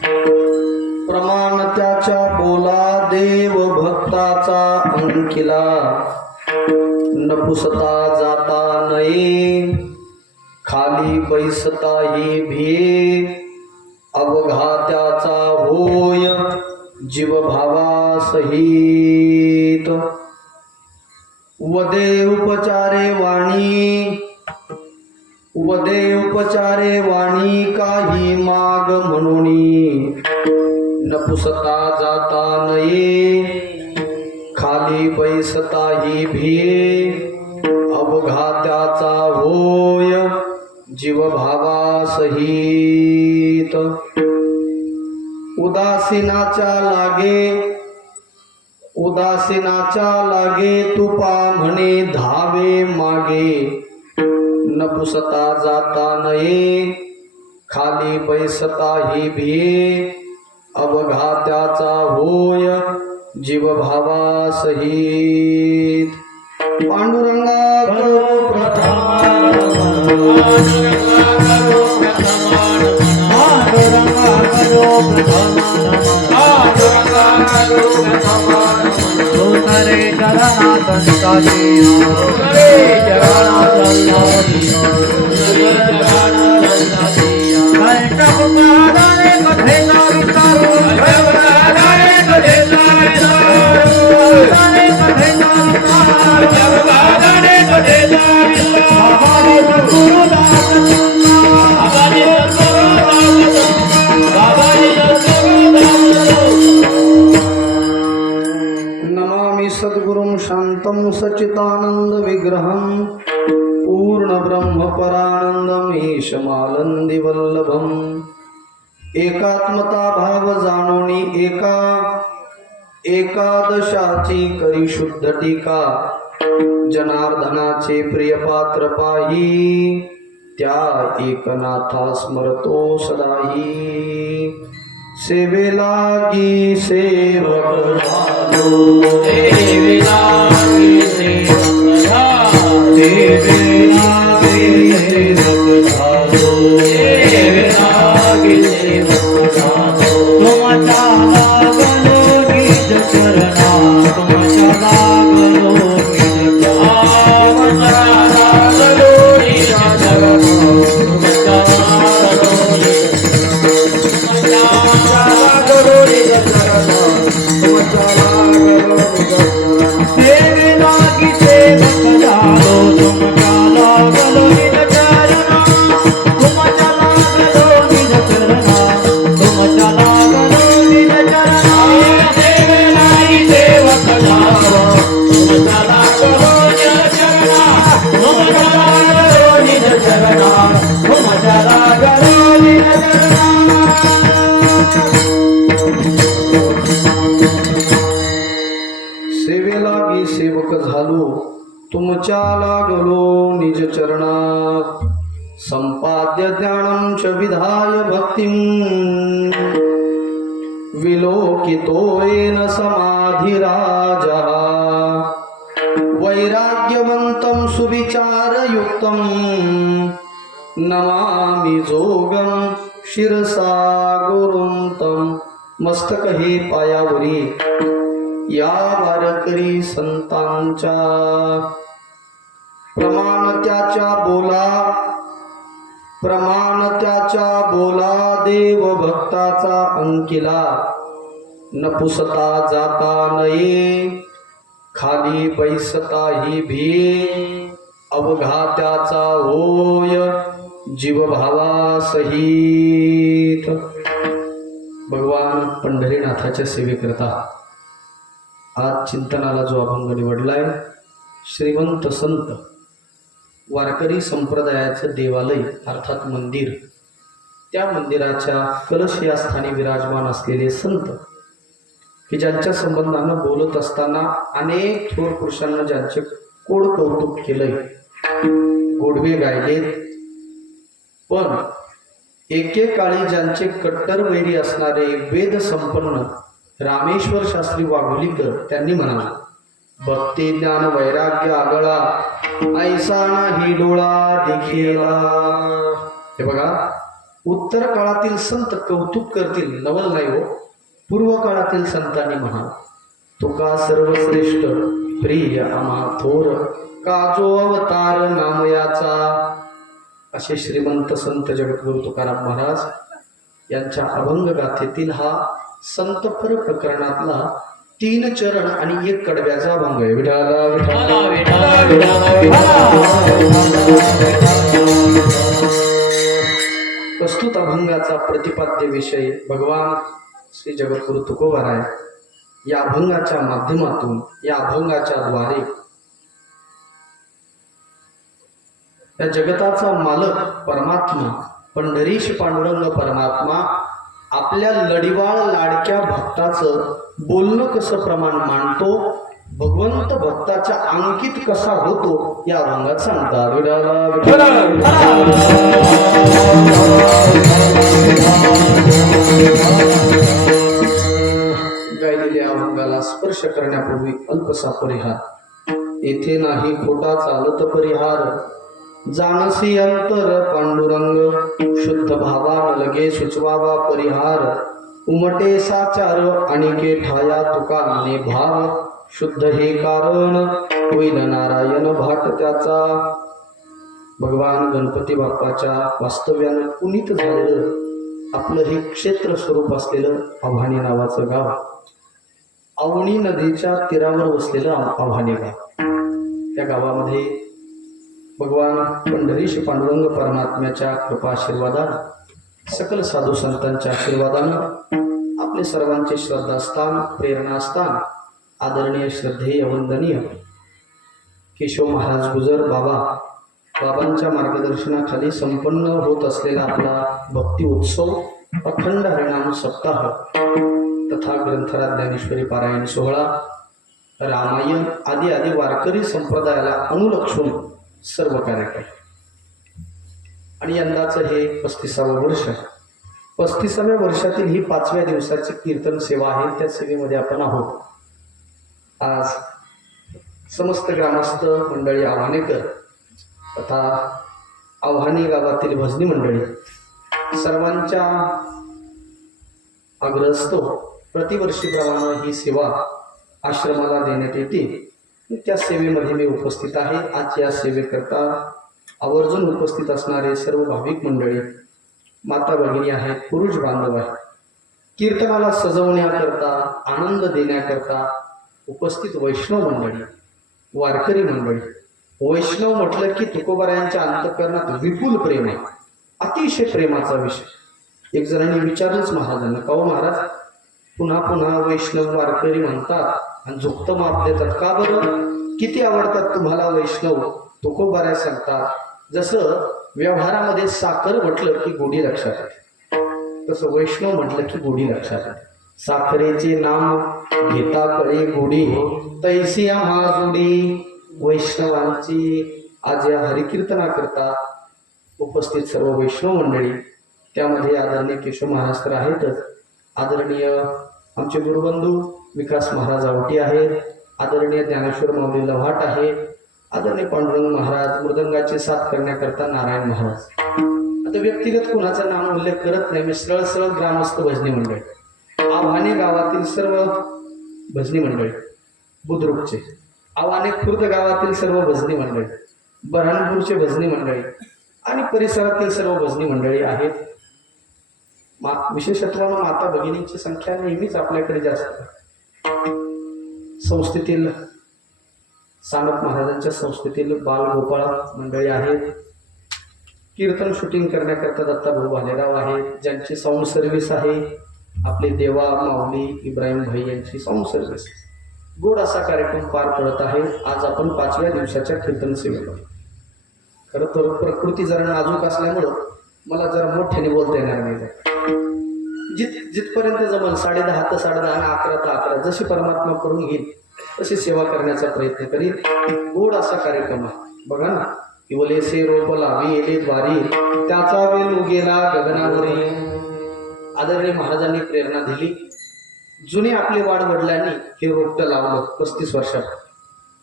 प्रमाण त्याच्या बोला देव भक्ताचा अंकिला, नपुसता जाता नये खाली बैसता ही भे, अवघा त्याचा होय जीव भावा सहित। वदे उपचारे वाणी, वदे उपचारे वाणी काही माग म्हणूनी, नपुसता जाता नये खाली बैसता ही भे, अवघा त्याचा होय जीव भावा सहित। उदासीनाच्या लागे, उदासीनाच्या लागे तुपा म्हणे धावे मागे, नपुसता जाता नये खाली बैसता ही भे, अवघा त्याचा होय जीव भावा सहित। पांडुरंगा करो प्रथम, पांडुरंगा करो प्रथम, रे चरणा संताची, रे चरणा संताची, कंटक महाराणे कथे नारी तारू, महाराणे कथे नारी तारू, महाराणे कथे नारी तारू, महाराणे कथे नारी तारू, हमारे गुरुदास हमारे गुरुदास हमारे सद्गुरुं शांतं सच्चिदानंद विग्रहं पूर्ण ब्रह्म परानंदं ईशमानंदी वल्लभं। एकात्मता भाव जाणोनी एकादशाची करी शुद्ध टीका, जनार्दनाचे प्रिय पात्र पाही त्या एकनाथा स्मरतो सदाही। सेवेलागी सेवक झालो, सेवेलागी सेवक झालो, सेवेलागी सेवक झालो, सेवेलागी सेवक झालो। तुमच्या लागलो निज चरणा, तुमच्या लागलो निज चरणा, तुमच्या लागलो निज चरणा, तुमच्या लागलो निज सेवेलागी सेवक झालो, तुमच्या लागलो निज चरणा, तुमच्या लागलो निज चरणा, तुमच्या लागलो निज चरणा। सेवेलागी सेवक झालो, तुमच्या लागलो निज चरणा, तुमच्या लागलो निज चरणा, तुमच्या लागलो निज चरणा। सेवेलागी सेवक झालो, तुमच्या लागलो निज चरणा। संपाद्य ज्ञानं च विधाय भक्तिं, विलोकितोयेन समाधिराजः। वैराग्यवन्तं सुविचारयुक्तं, नमामि जोगं शिरसा गुरुं तं। मस्तक हे पायावरी या वारकरी संतांच्या, प्रमाण त्याच्या बोला, प्रमाण त्याच्या बोला देव भक्ताचा अंकिला, नपुसता जाता नये खाली बैसता ही भे, अवघा त्याचा होय जीव भावा सहित। भगवान पंढरीनाथाच्या सेवेकरता आज चिंतनाला जो अभंग निवडलाय, श्रीमंत संत वारकरी संप्रदायाचं देवालय अर्थात मंदिर, त्या मंदिराच्या कलश या स्थानी विराजमान असलेले संत, की ज्यांच्या संबंधानं बोलत असताना अनेक थोर पुरुषांना ज्यांचे कोड कौतुक केलंय, गोडवे गायलेत, पण एकेकाळी ज्यांचे कट्टर वैरी असणारे वेद संपन्न रामेश्वर शास्त्री वाघोलीकर त्यांनी म्हणाला, भक्ती ज्ञान वैराग्य आगळा ऐसा नाही डोळा दिखेला। हे बघा, उत्तर काळातील संत कौतुक करतील, नवल नाही हो. पूर्व काळातील संतांनी म्हणा, तुका सर्वश्रेष्ठ प्रिय आम्हा थोर, काजो अवतार नामयाचा. असे श्रीमंत संत जगद्गुरु तुकाराम महाराज यांच्या अभंग गाथेतील हा संतपर प्रकरणातला 3 चरण आणि 1 कडव्याचा अभंग आहे. विठाला विठाला विठाला विठाला प्रस्तुत अभंगाचा प्रतिपाद्य विषय भगवान श्री जगद्गुरु तुकोबाराय या अभंगाच्या माध्यमातून, या अभंगाच्या द्वारे या जगताचा मालक परमात्मा पंढरीश पांडुरंग परमात्मा आपल्या लढीवाळ लाडक्या भक्ताचं बोलणं कसं प्रमाण मांडतो, भगवंत भक्ताच्या अंकित कसा होतो या अभंगात सांगतात. विठाला विठाला गायलेल्या अभंगाला स्पर्श करण्यापूर्वी अल्पसा परिहार. येथे नाही खोटा चालत परिहार, जाणसी अंतर पांडुरंग, शुद्ध भावान लगे सुचवावा परिहार. उमटे साचार अनिके ठाया तुका मने भाव, शुद्ध हे कारण होईल नारायण भाट त्याचा. भगवान गणपती बाप्पाच्या वास्तव्यानं पुनीत झालेलं आपलं हे क्षेत्र स्वरूप असलेलं आव्हानी नावाचं गाव, अवनी नदीच्या तीरावर वसलेलं आव्हानी गाव. त्या गावामध्ये भगवान पंढरीश पांडुरंग परमात्म्याच्या कृपा आशीर्वादानं, सकल साधू संतांच्या आशीर्वादानं आपले सर्वांचे श्रद्धास्थान, प्रेरणास्थान, आदरणीय श्रद्धेय वंदनीय केशव महाराज गुजर बाबांच्या मार्गदर्शनाखाली संपन्न होत असलेला आपला भक्ती उत्सव अखंड हरिनाम सप्ताह तथा ग्रंथराज ज्ञानेश्वरी पारायण सोहळा, रामायण आदी वारकरी संप्रदायाला अनुलक्षून सर्व कार्यक्रम. आणि यंदाचं हे 35वं वर्ष. 35व्या वर्षातील ही 5व्या दिवसाची कीर्तन सेवा आहे. त्या सेवेमध्ये आपण आहोत. आज समस्त ग्रामस्थ मंडळी, आव्हानेकर तथा आव्हानी गावातील भजनी मंडळी सर्वांच्या आग्रह असतो प्रतिवर्षीप्रमाणे ही सेवा आश्रमाला देण्यात येते. त्या सेवेमध्ये मी उपस्थित आहे. आज या सेवेकरता आवर्जून उपस्थित असणारे सर्व भाविक मंडळी, माता भगिनी आहेत, पुरुष बांधव आहेत. कीर्तनाला सजवण्याकरता, आनंद देण्याकरता उपस्थित वैष्णव मंडळी, वारकरी मंडळी. वैष्णव म्हटलं की तुकोबारायांच्या अंतःकरणात विपुल प्रेम आहे, अतिशय प्रेमाचा विषय. एक जणांनी विचारलंच महाराजांना, का हो महाराज पुन्हा पुन्हा वैष्णव वारकरी म्हणतात आणि झुकतं माप देतात, का बरं? किती आवडतात तुम्हाला वैष्णव? तुकोबाराय सांगतात, जसं व्यवहारामध्ये साखर म्हटलं की गोडी लक्षात येते, तसं वैष्णव म्हटलं की गोडी लक्षात येते. साखरेचे नाम घेता कळे गोडी, तैसी आम्हा जोडी. वैष्णवांची आज या हरिकीर्तना करता उपस्थित सर्व वैष्णव मंडळी, त्यामध्ये आदरणीय केशव महाराज तर आहेतच, आदरणीय आमचे गुरुबंधू विकास महाराज आवटी आहेत, आदरणीय ज्ञानेश्वर माऊली लव्हाट आहे, आदरणीय पांडुरंग महाराज, मृदंगाचे साथ करण्याकरता नारायण महाराज. आता व्यक्तिगत कुणाचा नाम उल्लेख करत नाही मी. सरळ ग्रामस्थ भजनी मंडळी, आव्हाने गावातील सर्व भजनी मंडळी, बुद्रुकचे, आव्हाने खुर्द गावातील सर्व भजनी मंडळी, बऱ्हाणपूरचे भजनी मंडळी आणि परिसरातील सर्व भजनी मंडळी आहेत. विशेषत्वानं माता भगिनींची संख्या नेहमीच आपल्याकडे जास्त आहे. संस्थेतील सानप महाराजांच्या संस्थेतील बालगोपाळ मंडळी आहेत. कीर्तन शूटिंग करण्याकरता दत्ताभाऊ भालेराव आहेत, ज्यांची साऊंड सर्व्हिस आहे. आपले देवा माऊली इब्राहिम भाई यांची साऊंड सर्व्हिस. गोड असा कार्यक्रम पार पडत आहे. आज आपण 5व्या दिवसाच्या कीर्तन सेवेला. खरं तर प्रकृती जरा नाजूक असल्यामुळं मला जरा मोठ्याने बोलता येणार नाही. जिथपर्यंत जमल 10:30 ते 10:30 आणि 11 ते 11 जशी परमात्मा करून घेईल तशी सेवा करण्याचा प्रयत्न करील. गोड असा कार्यक्रम आहे. बघा ना, इवलेसे रोप लावी येले द्वारी, त्याचा वेल उगेला गगनावरी. आदरणीय महाराजांनी प्रेरणा दिली. जुने आपले वाड वडिलांनी हे रोपटं लावलं 35 वर्षात.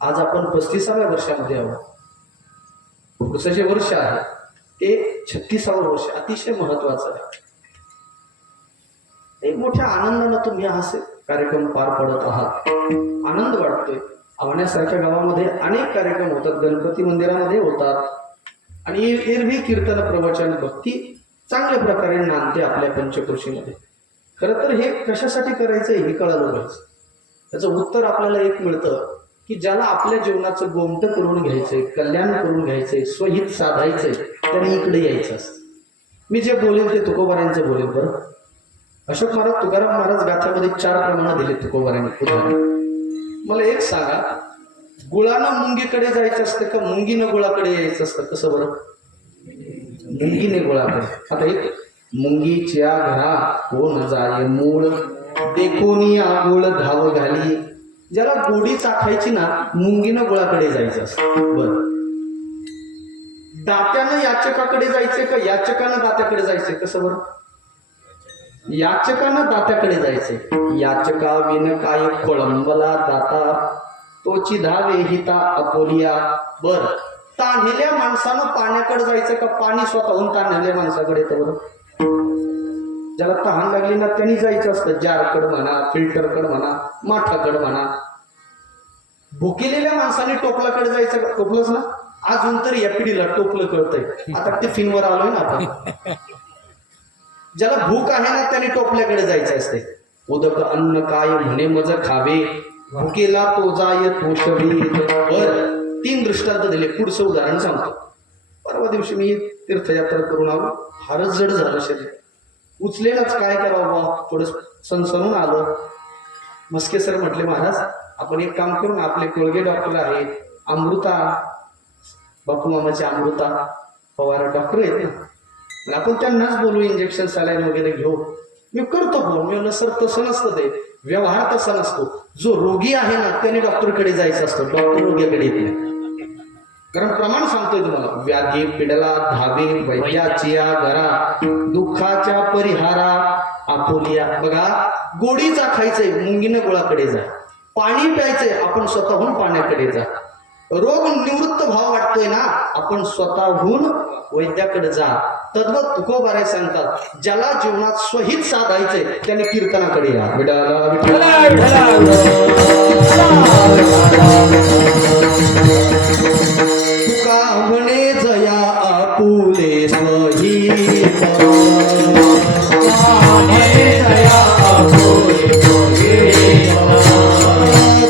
आज आपण 35व्या वर्षामध्ये आहोत. पुढचं जे वर्ष आहे ते 36वं वर्ष अतिशय महत्वाचं आहे. एक मोठ्या आनंदानं तुम्ही हा कार्यक्रम पार पडत आहात. आनंद वाटतोय. आवण्यासारख्या गावामध्ये अनेक कार्यक्रम होतात, गणपती मंदिरामध्ये होतात आणि एरवी कीर्तन प्रवचन भक्ती चांगल्या प्रकारे नांदते आपल्या पंचक्रोशीमध्ये. खरं तर हे कशासाठी करायचंय हे कळालं पाहिजे. त्याचं उत्तर आपल्याला एक मिळतं की ज्याला आपल्या जीवनाचं गोमटं करून घ्यायचंय, कल्याण करून घ्यायचंय, स्वहित साधायचंय, त्याने इकडे यायचं असतं. मी जे बोलेल ते तुकोबारांचं बोलेल. बरं, अशोक महाराज तुकाराम महाराज गाथ्यामध्ये 4 प्रमाण दिले तुकोबारांनी. उदाहरण मला एक सांगा, गुळानं मुंगीकडे जायचं असतं का मुंगीनं गुळाकडे यायचं असतं? कसं बरं? मुंगीने गुळाकडे. आता एक मुंगीच्या घरा कोण जाय मूळ, देखोनी आगुळ धाव घाली. ज्याला गोडी चाखायची ना मुंगीनं गुळाकडे जायचं असतं. बर, दात्यानं याचकाकडे जायचंय का याचकानं दात्याकडे जायचंय? कसं बरं? याचकानं दात्याकडे जायचंय. याचका विन काय खोळंबला दाता, तोची धावे हिता अपोलिया. बर, तान्हिल्या माणसानं पाण्याकडे जायचं का पाणी स्वतःहून तान्हिल्या माणसाकडे येतं? बरं, ज्याला तहान लागली ना त्यांनी जायचं असतं. जारकड म्हणा, फिल्टरकड म्हणा, माठाकड म्हणा. भुकेलेल्या माणसाने टोपलाकडे जायचं का? टोपलंच ना, अजून तर या पिढीला टोपलं कळतंय. आता टिफिनवर आलोय ना आपण. ज्याला भूक आहे ना त्याने टोपल्याकडे जायचं असते. उदक अन्न काय म्हणे मज खावे, भुकेला तो जाय तो शवी. बर, 3 दृष्टांत दिले. पुढचं उदाहरण सांगतो. परवा दिवशी मी तीर्थयात्रा करून आलो. फारच जड झालं शरीर, उचलेलच, काय करावं बा, थोडं सणसणून आलं. मस्के सर म्हटले, महाराज आपण एक काम करू ना, आपले कोळगे डॉक्टर आहेत, अमृता बापू मामाचे अमृता पवार डॉक्टर आहेत ना, आपण त्यांनाच बोलू, इंजेक्शन सलाईन वगैरे घेऊ. मी करतो फोन. मी म्हणलं सर तसं नसतं, ते व्यवहार तसा नसतो. जो रोगी आहे ना त्याने डॉक्टरकडे जायचं असतं, डॉक्टर रोग्याकडे येत नाही. कारण प्रमाण सांगतोय तुम्हाला, व्याधी पिडला धावे वैद्याचिया घरा, दुःखाच्या परिहारा आपोलिया. बघा, गोडीचा खायचंय मुंगीनं गुळाकडे जा, पाणी प्यायचंय आपण स्वतःहून पाण्याकडे जा, रोग निवृत्त भाव वाटतोय ना आपण स्वतःहून वैद्याकडे जा. तद्वत तुकोबाराय सांगतात, ज्याला जीवनात स्वहित साधायचंय त्याने कीर्तनाकडे या. विडाला तुका म्हणे जया आपुले स्वहित,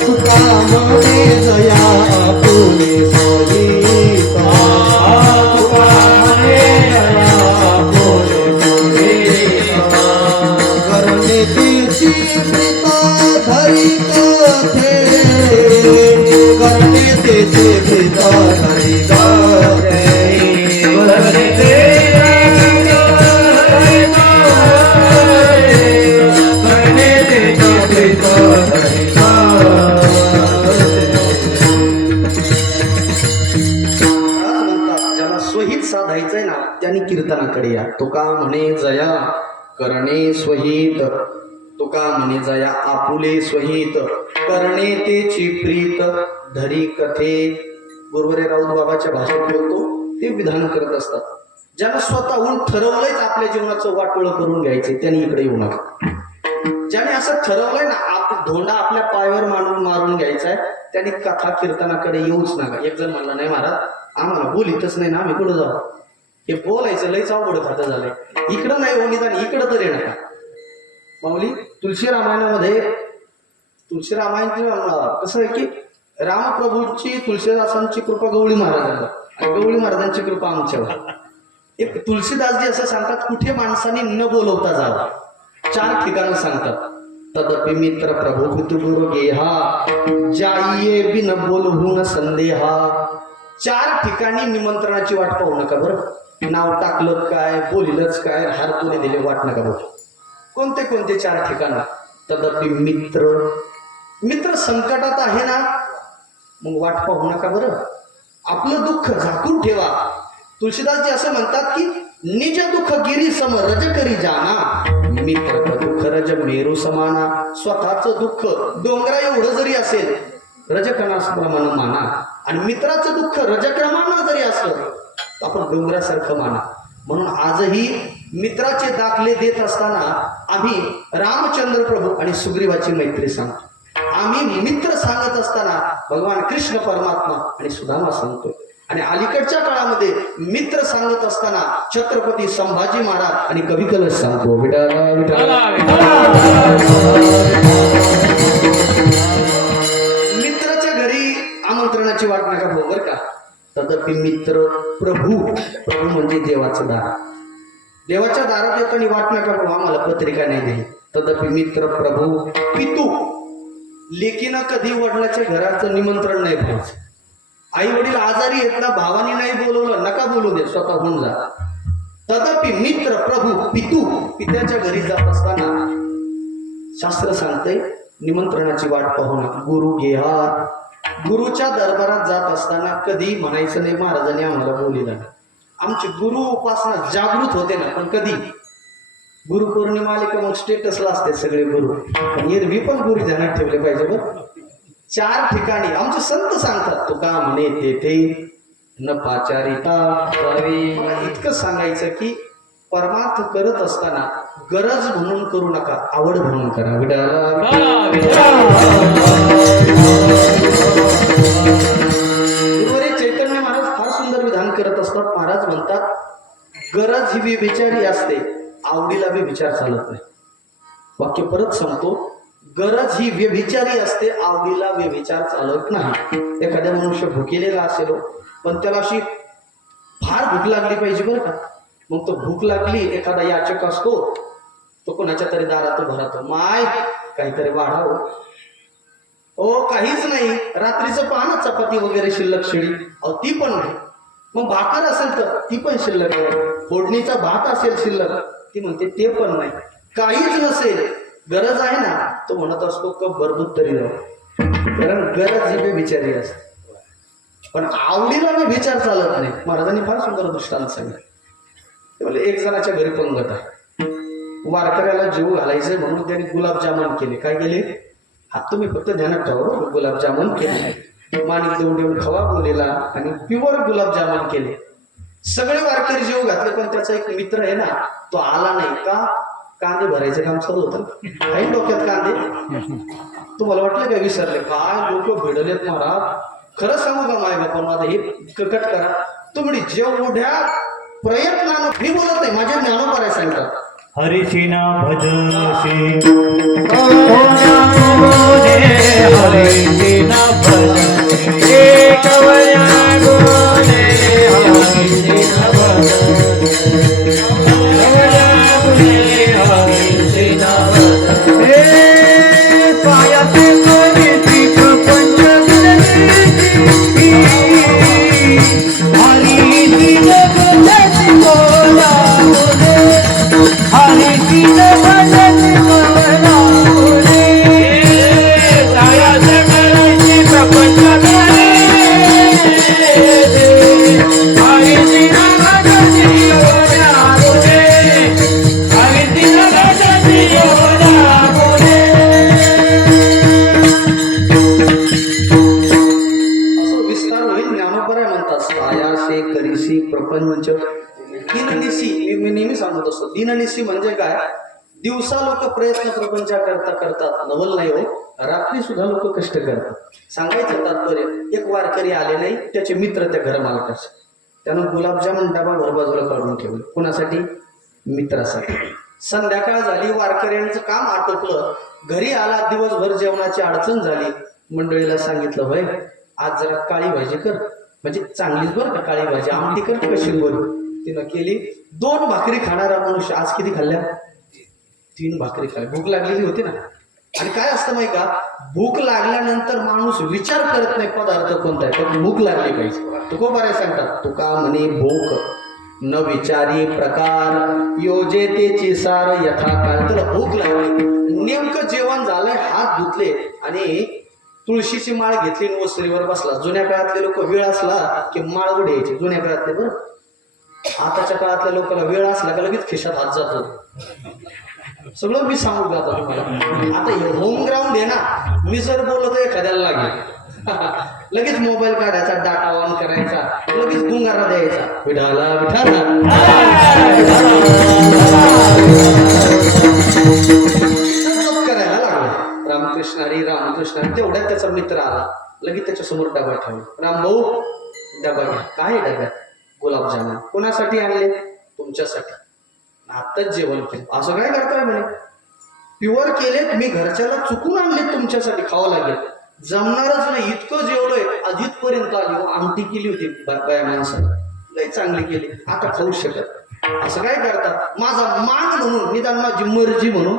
तुका म्हणे जया आपुले स्वहित, करणे तिची प्रीता धरी कथे, करणे तिची प्रीता धरी कथे. ज्याला स्वहित साधायचंय ना त्यांनी कीर्तनाकडे या. तुका म्हणे जया करणे स्वहित, तुका म्हणे जया आपुले स्वहित, करणे तेची प्रीत धरी कथे. गुरुवरे राऊत बाबाच्या भाषेत बोलतो ते विधान करत असतात. ज्याला स्वतःहून ठरवलंयच आपल्या जीवनाचं वाटोळं करून घ्यायचे त्यांनी इकडे येऊ नका. ज्याने असं ठरवलंय ना धोंडा आपल्या पायावर मारून घ्यायचा आहे त्यांनी कथा कीर्तनाकडे येऊच नका. एक जण म्हणला, नाही महाराज आम्हाला बोलितच नाही ना, आम्ही कुठं जाऊ, हे बोलायचं लयच अवघड खातं झालंय, इकडं नाही हो निदान इकडं तर येणार. माऊली तुळशी रामायणामध्ये, तुळशी रामायण कसं आहे की रामप्रभूंची तुळशीदासांची कृपा गवळी महाराजांवर आणि गवळी महाराजांची कृपा आमच्यावर. एक तुळशीदासजी असं सांगतात, कुठे माणसाने न बोलवता जावं. 4 ठिकाणं सांगतात. तदपि मित्र प्रभू गुरु गेहा, जाईये बिन बोलहून संदेहा. 4 ठिकाणी निमंत्रणाची वाट पाहू नका. बरं, नाव टाकलं काय, बोलिलंच काय, हार कोणी दिले वाट नका बघू. कोणते कोणते 4 ठिकाणं? तदपि मित्र, मित्र संकटात आहे ना मग वाट पाहू नका. बरं, आपलं दुःख झाकून ठेवा. तुळशीदासजी असं म्हणतात की निज दुःख गिरी सम रज करी जाना, मित्र दुःख रज मेरू समाना. स्वतःचं दुःख डोंगरा एवढं जरी असेल रजकणाप्रमाणे माना, आणि मित्राचं दुःख रजक्रमानं जरी असलं तर आपण डोंगरासारखं माना. म्हणून आजही मित्राचे दाखले देत असताना आम्ही रामचंद्र प्रभू आणि सुग्रीवाची मैत्री सांगतो. आम्ही मित्र सांगत असताना भगवान कृष्ण परमात्मा आणि सुदामा सांगतो. आणि अलीकडच्या काळामध्ये मित्र सांगत असताना छत्रपती संभाजी महाराज आणि कवी कलश सांगतो. विठाला विठाला. मित्राच्या घरी आमंत्रणाची वाट नका भाऊ बरं का. तदपि मित्र प्रभू, प्रभू म्हणजे देवाचं दार. देवाच्या दारात येताना वाट नका भाऊ आम्हाला पत्रिका नाही दिली. तदपि मित्र प्रभू पितू, लेकीनं कधी वडिलाच्या घराचं निमंत्रण नाही भावाचं. आई वडील आजारी आहेत ना, भावानी नाही बोलवलं नका बोलू दे, स्वतः होऊन जा. तदपि मित्र प्रभू पितू, पित्याच्या घरी जात असताना शास्त्र सांगतंय निमंत्रणाची वाट पाहू नका. गुरु घेहार, गुरुच्या दरबारात जात असताना कधी म्हणायचं नाही महाराजांनी आम्हाला बोलिलं. आमची गुरु उपासना जागृत होते ना, पण कधी गुरुपौर्णिमा आली का मग स्टेटसला असते सगळे गुरु. पण एरवी पण गुरु ध्यानात ठेवले पाहिजे बरं. 4 ठिकाणी आमचे संत सांगतात, तुका म्हणे तेथे न पाचारिता करावी. मला इतकं सांगायचं की परमार्थ करत असताना गरज म्हणून करू नका, आवड म्हणून करा. विडाला गुरुवारी चैतन्य महाराज फार सुंदर विधान करत असतात. महाराज म्हणतात गरज ही व्यभिचारी असते, आवडीला व्यभिचार चालत नाही. वाक्य परत सांगतो, गरज ही व्यभिचारी असते, आवडीला व्यभिचार चालत नाही. एखाद्या मनुष्य भुकेलेला असेल पण त्याला अशी फार भूक लागली पाहिजे बरं का. मग तो भूक लागली, एखादा याचक असतो तो कोणाच्या तरी दारात भरातो, माय काहीतरी वाढावं. ओ काहीच नाही, रात्रीचं पाहणं चपाती वगैरे शिल्लक शिळी, अहो ती पण नाही. मग भाकर असेल तर ती पण शिल्लक आहे, फोडणीचा भात असेल शिल्लक, ती म्हणते ते पण नाही. काहीच नसेल, गरज आहे ना, तो म्हणत असतो कप भरदूत तरी जाऊ. कारण गरज ही विचारी असते, पण आवडीला मी विचार चालत नाही. महाराजांनी फार सुंदर दृष्टांत सांगितलं. एक जणाच्या घरी पंगत आहे, वारकऱ्याला जीव घालायचे म्हणून त्यांनी गुलाबजामुन केले. काय केले? हा तुम्ही फक्त ध्यानात ठेवा, गुलाबजामुन केले, माणिक देऊन देऊन खवा बोलेला आणि प्युअर गुलाबजामुन केले. सगळे वारकरी जीव घातले, पण त्याचा एक मित्र आहे ना, तो आला नाही का. कांदे भरायचं काम चालू होतं, काही डोक्यात कांदे. तुम्हाला वाटलं काय विसरले? काय लोक भिडलेत महाराज. खरं सांगू का माय बापा, आता हे कट करा तुम्ही जेवढ्या प्रयत्नानं, मी बोलत नाही, माझ्या ज्ञानोपाराय सांगतात हरिशिना भजशी हरिशिना भजसे कवया गोरे हरिशिना भजसे कवया गोरे हरिशिना भजसे पायाते कोरीची प्रपंच गुरती हरिशिना भजसे बोला बोले हरिशिना भजसे बोला बोले सायाचे करायची प्रपंच करे हरिशिना भजसे बोला बोले हरिशिना भजसे बोला बोले. असं विस्तार होईल. ज्ञानोपराय म्हणतात सायाशे करीशी प्रपंच दिननिशी. मी नेहमी सांगत असतो, दिननिशी म्हणजे काय? दिवसा लोक प्रयत्न प्रपंच करतात, नवल नाही हो, रात्री सुद्धा लोक कष्ट करतात. सांगायचं तात्पर्य, एक वारकरी आले नाही, त्याचे मित्र त्या घर मालकाचे, त्यानं गुलाबजामुन डबा भर बाजूला काढून ठेवले. कोणासाठी? मित्रासाठी. संध्याकाळ झाली, वारकऱ्यांचं काम आटोपलं, घरी आला, दिवसभर जेवणाची अडचण झाली. मंडळीला सांगितलं, होय आज जरा काळी भाजी कर, म्हणजे चांगलीच बरं का काळी भाजी, आमटी कर कशी बोल. तिनं केली. 2 भाकरी खाणारा मनुष्य आज किती खाल्ल्या? 3 भाकरी खाल्ल्या. भूक लागलेली होती ना. आणि काय असतं माहिती का, भूक लागल्यानंतर माणूस विचार करत नाही पदार्थ कोणता आहे, पण भूक लागली पाहिजे. तुको बरे सांगतात, तुका म्हणे भूक न विचारी प्रकार योजे तेची सार यथाकाल. त्याला भूक लागली, नेमकं जेवण झालंय, हात धुतले आणि तुळशीची माळ घेतली आणि वसरीवर बसला. जुन्या काळातले लोक वेळ असला की माळ उड्यायचे, जुन्या काळातले बरं. आताच्या काळातल्या लोकांना वेळ असला का लगेच खिशात हात जातो. सगळं मी सांगू का आता तुम्हाला. आता हे होम ग्राउंड आहे ना, मी जर बोललो तर एखाद्याला लागेल. लगेच मोबाईल काढायचा, डाटा ऑन करायचा, लगेच गुंगारा द्यायचा, विठाला विठाला. जप करायला लागला. रामकृष्ण हरी रामकृष्ण हरी. तेवढ्यात त्याचा मित्र आला, लगेच त्याच्या समोर डबा ठेवला. राम भाऊ डबा घ्या. काय डब्यात? गुलाबजामुन. कोणासाठी आणले? तुमच्यासाठी. आत्ताच जेवण केलं. असं काय करताय म्हणे? प्युअर केलेत, मी घरच्याला चुकून आणलेत तुमच्यासाठी, खावं लागेल. जमणारच नाही, इतकं जेवलोय. आज इथपर्यंत आली. आमटी केली होती बाया माणसाला, लय चांगली केली, आता खाऊ शकत. असं काय करतात? माझा मान म्हणून, निदान माझी मर्जी म्हणून.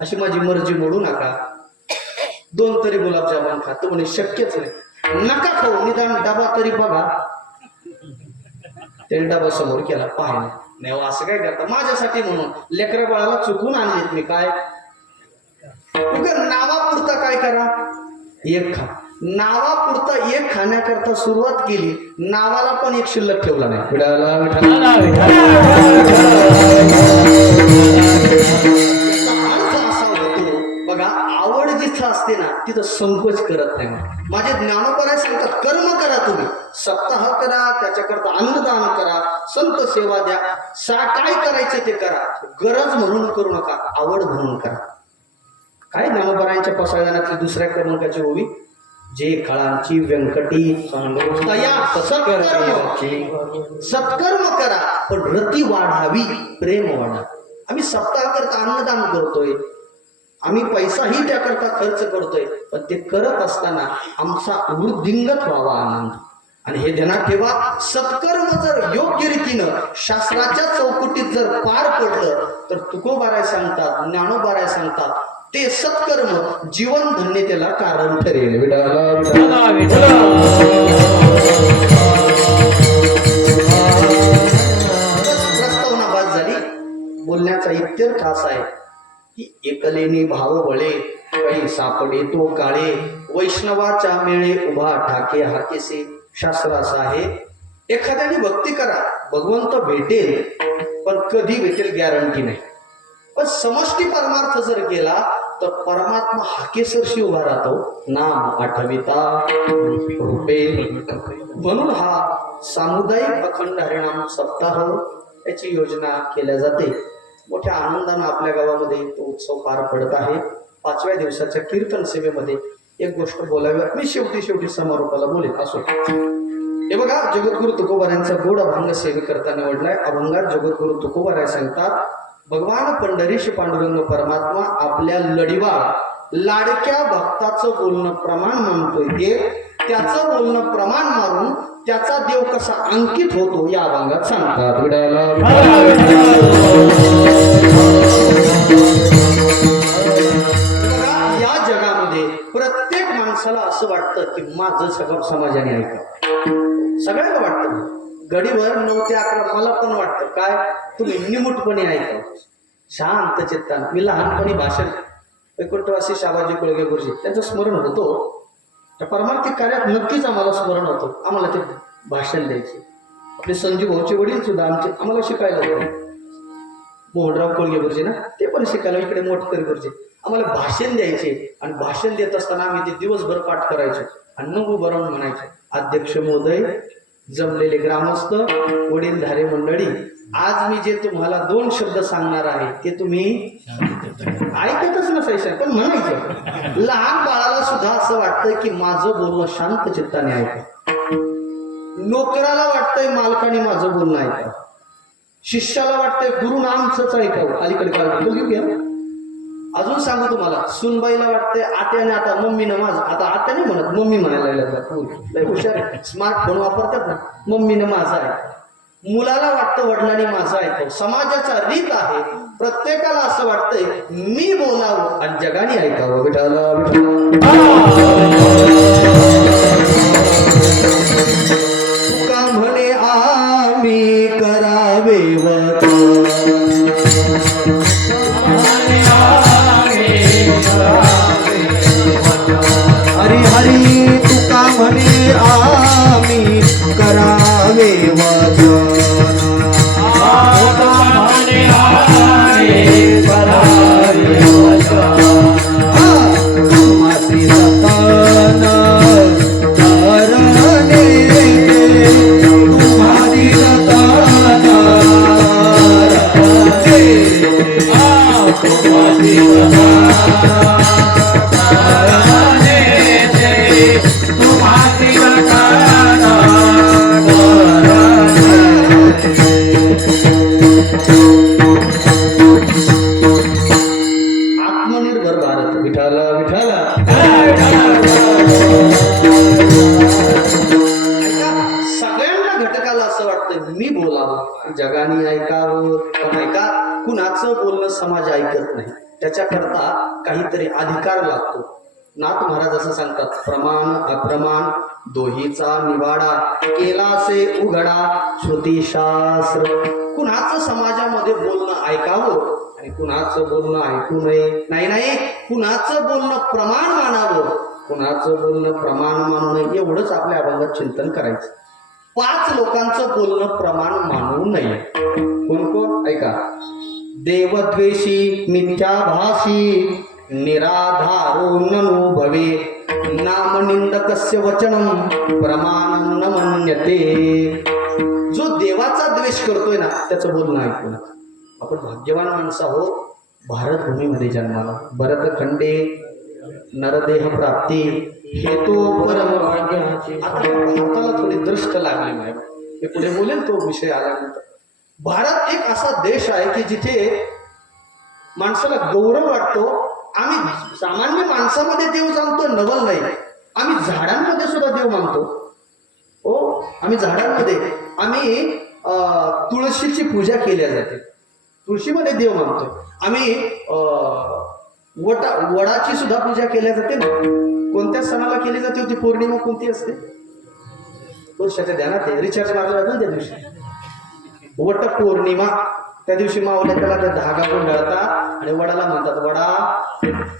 अशी माझी मर्जी मोडू नका. 2 तरी गुलाबजामुन खा. तो म्हणे शक्यच नाही. नका खाऊ, निदान डबा तरी बघा. त्याने डबा समोर केला, पाहिला नाही. असं काय करता? माझ्यासाठी म्हणून लेकरा बाळाला चुकून आणलेत मी. काय नावापुरता काय करा? एक खा. नावापुरता एक खाण्याकरता सुरुवात केली, नावाला पण एक शिल्लक ठेवला नाही. विठाला विठाला. अर्थ असा होतो बघा, आवड जिथं असते ना तिथं संकोच करत नाही. माझे ज्ञानोबराय सांगतात, कर्म करा तुम्ही, सप्ताह करा, त्याच्याकरता अन्नदान करा, संत सेवा द्या, काय करायचं ते करा. गरज म्हणून करू नका, आवड म्हणून करा. काय ज्ञानोबरायांच्या पसायदानातली दुसऱ्या क्रमांकाची ओवी, जे काळांची व्यंकटी तया सत्कर्म करा, पण रती वाढावी, प्रेम वाढा. आम्ही सप्ताह करता अन्नदान करतोय, आम्ही पैसाही त्याकरता खर्च करतोय, पण ते करत असताना आमचा वृद्धिंगत व्हावा आनंद. आणि हे ध्यानात ठेवा, सत्कर्म जर योग्य रीतीनं शास्त्राच्या चौकटीत जर पार पडलं तर तुकोबाराय सांगतात, ज्ञानोबाराय सांगतात, ते सत्कर्म जीवन धन्यतेला कारण ठरेल. प्रस्तावना बाद झाली. बोलण्याचा इत्यर्थ असा आहे की एकलेने भाव बळे, काही सापडे तो काळे, वैष्णवाच्या मेळे उभा ठाके हाकेसे. शास्त्र असं आहे, एखाद्याने भक्ती करा, भगवंत भेटेल, पण कधी भेटेल गॅरंटी नाही. पण समष्टी परमार्थ जर गेला तर परमात्मा हाकेसरशी उभा राहतो. नाम आठविता रूपे. म्हणून हा सामुदायिक अखंड हरिनाम सप्ताह याची योजना केल्या जाते. मोठ्या आनंदानं आपल्या गावामध्ये तो उत्सव पार पडत आहे. 5व्या दिवसाच्या कीर्तन सेवेमध्ये एक गोष्ट बोलावी, मी शेवटी समारोपाला बोलेन. असो, हे बघा, जगद्गुरु तुकोबारायांचा गोड अभंग सेवेकरता निवडलाय. अभंगात जगद्गुरु तुकोबाराय सांगतात, भगवान पंढरीश पांडुरंग परमात्मा आपल्या लढीवाळ लाडक्या भक्ताचं बोलणं प्रमाण मानतोय. देव त्याचं बोलणं प्रमाण मारून त्याचा देव कसा अंकित होतो या अभंगात सांगतात. या जगामध्ये प्रत्येक माणसाला असं वाटतं की माझं सगळं समाजाने ऐकावं. सगळ्यांना वाटतं. गडीवर 9 ते 11 मला पण वाटतं. काय? तुम्ही निमुटपणे ऐकावं, शांत चित्तानं. मी लहानपणी भाषण वैकुंठवासी शाबाजी कोळगे गुरुजी त्यांचं स्मरण होतो. त्या परमार्थिक कार्यात नक्कीच आम्हाला स्मरण होतं. आम्हाला ते भाषण द्यायचे. आपले संजीव भाऊचे वडील सुद्धा आम्हाला शिकायला होते. मोहनराव कोळगे गुरुजी ना, ते पण शिकायला. इकडे मोठकरी गुरुजी आम्हाला भाषण द्यायचे. आणि भाषण देत असताना आम्ही ते दिवसभर पाठ करायचो आणि मग उभं राहून म्हणायचो, अध्यक्ष महोदय, जमलेले ग्रामस्थ, वडीलधारे मंडळी, आज मी जे तुम्हाला 2 शब्द सांगणार आहे ते तुम्ही ऐकतच नसायचं, पण म्हणायचं. लहान बाळाला सुद्धा असं वाटतंय की माझं बोलणं शांत चित्ताने ऐका. नोकराला वाटतंय मालकाने माझं बोलणं ऐका. शिष्याला वाटतंय गुरुनं आमचंच ऐकावं. अलीकडे काय बोलू घ्या. अजून सांगू तुम्हाला, सुनबाईला वाटतंय आत्याने, आता मम्मीनं माझं, आता आत्याने म्हणत मम्मी म्हणायला लागलं. हुशार, स्मार्टफोन वापरतात ना, मम्मीनं माझं आहे. मुलाला वाटतं वडिलांनी माझं ऐकावं. समाजाचा रीत आहे, प्रत्येकाला असं वाटतंय मी बोलावं आणि जगाने ऐकावं. विठाला तुका म्हणे आम्ही करावे हरी हरी. तुका म्हणे आम्ही करावे तुम्हासी विठाला विठाला ऐका, सगळ्यांना घटकाला असं वाटतं मी बोलावं, जगाने ऐकावं. पण ऐका, कुणाचं बोलणं समाज ऐकत नाही. त्याच्याकरता काहीतरी अधिकार लागतो. नाथ महाराज असं सांगतात, प्रमाण अप्रमाण दोहीचा निवाडा केलासे उघडा श्रुतीशास्त्र. कुणाचं समाजामध्ये बोलणं ऐकावं आणि कुणाचं बोलणं ऐकू नये. नाही नाही, कुणाचं बोलणं प्रमाण मानावं, कुणाचं बोलणं प्रमाण मानू नये. एवढंच आपल्या अभंगात चिंतन करायचं. 5 लोकांचं बोलणं प्रमाण मानू नये. कोण कोण? ऐका, देवद्वेषी मिथ्याभाषी निराधारो ननु भवे नामनिंदकस्य वचनम प्रमाणं न मन्यते. जो देवाचा द्वेष करतोय ना त्याचं बोलणं ऐकू नका. आपण भाग्यवान माणसं आहोत, भारतभूमीमध्ये जन्माला. भरतखंडे नरदेह प्राप्ती हेतू परम भाग्य. आता भारताला थोडी दृष्ट लागली नाही, मी पुढे बोलेन तो विषय आल्यानंतर. भारत एक असा देश आहे की जिथे माणसाला गौरव वाटतो. आम्ही सामान्य माणसामध्ये देव जाणतो, नवल नाही. आम्ही झाडांमध्ये सुद्धा देव मानतो. हो, आम्ही झाडांमध्ये आम्ही तुळशीची पूजा केल्या जाते, तुळशीमध्ये देव मानतो. आम्ही वडाची सुद्धा पूजा केल्या जाते ना. कोणत्या सणाला केली जाते होती? पौर्णिमा कोणती असते? वर्षाच्या ध्यानात आहे, रिचार्ज मारला जातो त्या दिवशी वट पौर्णिमा. त्या दिवशी मावल्या त्याला ते धागा गुंडाळता आणि वडाला म्हणतात वडा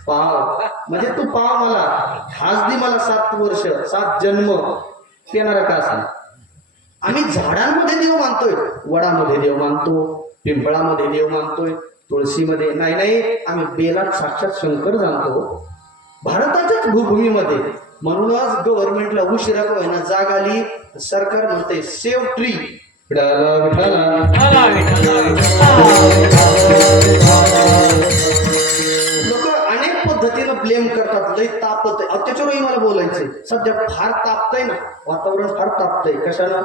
पाव, म्हणजे तू पाव मला, हाच दे मला 7 वर्ष 7 जन्म येणारा का असा. आम्ही झाडांमध्ये देव मानतोय, वडामध्ये देव मानतो, पिंपळामध्ये देव मानतोय, तुळशीमध्ये नाही नाही. आम्ही बेलात साक्षात शंकर जाणतो भारताच्याच भूभूमीमध्ये. म्हणूनच गव्हर्नमेंटला उशिरा का होईना जाग आली, सरकार म्हणते सेव्ह ट्री. विठाला विठाला लोक अनेक पद्धतीनं ब्लेम करतात. लई तापत आहे, त्याच्यावरही मला बोलायचंय. सध्या फार तापतंय ना, वातावरण फार तापतंय. कशानं?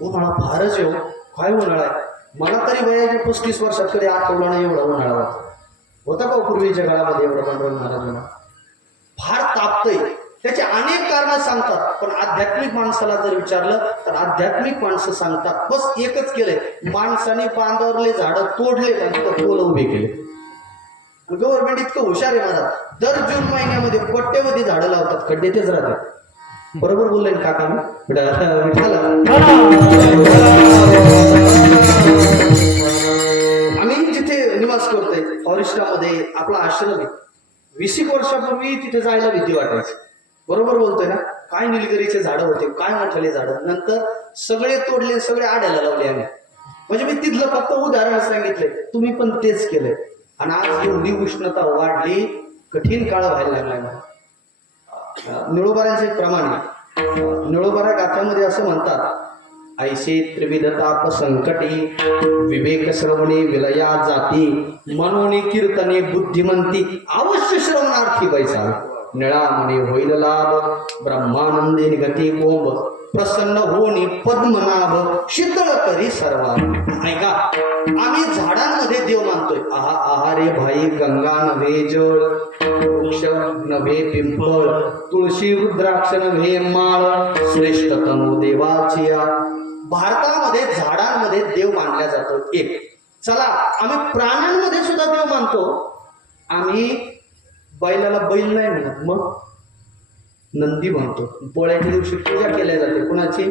उन्हाळा फारच येऊ. काय उन्हाळा आहे? मला तरी वयाच्या 35 वर्षात कधी आठवला नाही एवढा उन्हाळा होता का पूर्वीच्या काळामध्ये एवढा पांडुरंग महाराजांना. फार तापतंय. त्याचे अनेक कारण सांगतात, पण आध्यात्मिक माणसाला जर विचारलं तर आध्यात्मिक माणसं सांगतात बस एकच केलंय, माणसाने बांधावरले झाडं तोडले आणि पोल उभे केले. गव्हर्नमेंट इतकं हुशार आहे माझा, दर जून महिन्यामध्ये कोट्यवधी झाडं लावतात, खड्डे तेच राहतात. बरोबर बोलले काका मी? आम्ही जिथे निवास करतोय फॉरेस्टामध्ये आपला आश्रम आहे. 20 वर्षापूर्वी तिथे जायला भीती वाटायची. बरोबर बोलतोय ना? काय निलगिरीचे झाडं होते, काय मोठाले झाडं. नंतर सगळे तोडले, सगळे आड्याला लावले आम्ही. म्हणजे मी तिथलं फक्त उदाहरण सांगितलंय, तुम्ही पण तेच केलंय. आणि आज एवढी उष्णता वाढली, कठीण काळ व्हायला लागलाय. निळोबारांचे प्रमाण आहे. निळोबारा गाथ्यामध्ये असं म्हणतात, ऐसे त्रिविध ताप संकटी विवेक श्रवणे विलया जाती मनोने कीर्तने बुद्धिमंती अवश्य श्रवणार्थी पैसा निळा म्हणे होईल लाभ ब्रह्मानंदे निगती कोंब प्रसन्न होणे पद्मनाभ शीतळ करी सर्वा. ऐका, आम्ही झाडांमध्ये देव मानतोय. आहा रे भाई, गंगा नव्हे जळ, वृक्ष नव्हे पिंपळ, तुळशी रुद्राक्ष नव्हे माळ, श्रेष्ठ तनु देवाची. भारतामध्ये झाडांमध्ये देव मानला जातो एक. चला, आम्ही प्राण्यांमध्ये सुद्धा देव मानतो. आम्ही बैलाला बैल नाही म्हणत, मग नंदी म्हणतो. पोळ्याच्या दिवशी पूजा केल्या जाते, कुणाची?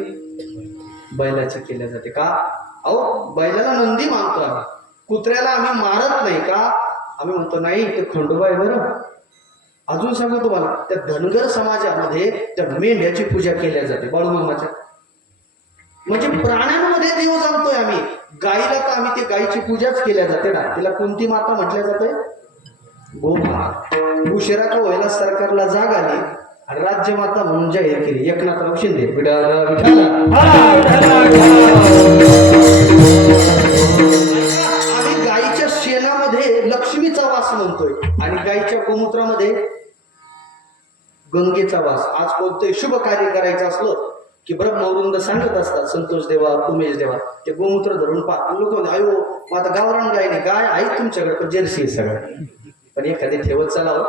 बैलाची केल्या जाते. का? अहो, बैलाला नंदी मानतो आम्ही. कुत्र्याला आम्ही मारत नाही. का? आम्ही म्हणतो नाही ते खंडोबा आहे बरं. अजून सांगू तुम्हाला, त्या धनगर समाजामध्ये त्या मेंढ्याची पूजा केल्या जाते, बाळूमामाच्या. म्हणजे प्राण्यांमध्ये देव जाणतोय आम्ही. गाईला तर आम्ही ते गाईची पूजाच केल्या जाते ना. तिला कोणती माता म्हटल्या जाते? गोमाता. उशिरा का व्हायला सरकारला जाग आली आणि राज्यमाता म्हणून जाहीर केली एकनाथराव शिंदे. आम्ही गाईच्या शेणामध्ये लक्ष्मीचा वास म्हणतोय आणि गाईच्या गोमूत्रामध्ये गंगेचा वास. आज कोणतंही शुभ कार्य करायचं असलं की ब्रह्मवृंद सांगत असतात, संतोष देवा, उमेश देवा, ते गोमूत्र धरून पाहत लोक. अयो, मग आता गावरान गाय नाही, गाय आहे तुमच्याकडे पण जर्सी आहे सगळं. पण एखादी ठेवत चालावं.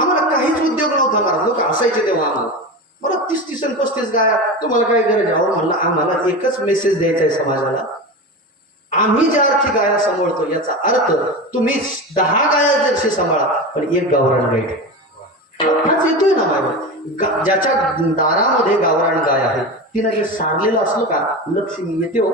आम्हाला काहीच उद्योग नव्हता महाराज. लोक हसायचे तेव्हा आम्हाला. मला 30-30 आणि 35 गाया, तुम्हाला काय गरज आहे? अहो म्हणलं आम्हाला एकच मेसेज द्यायचा आहे समाजाला. आम्ही ज्या अर्थी गाया सांभाळतो याचा अर्थ तुम्ही 10 गाया जरशी सांभाळा पण एक गावरान गाय. हाच येतोय ना माझ्या ज्याच्या दारामध्ये गावरान गाय आहे तिनं हे सारलेलं असलं का लक्ष्मी येते हो.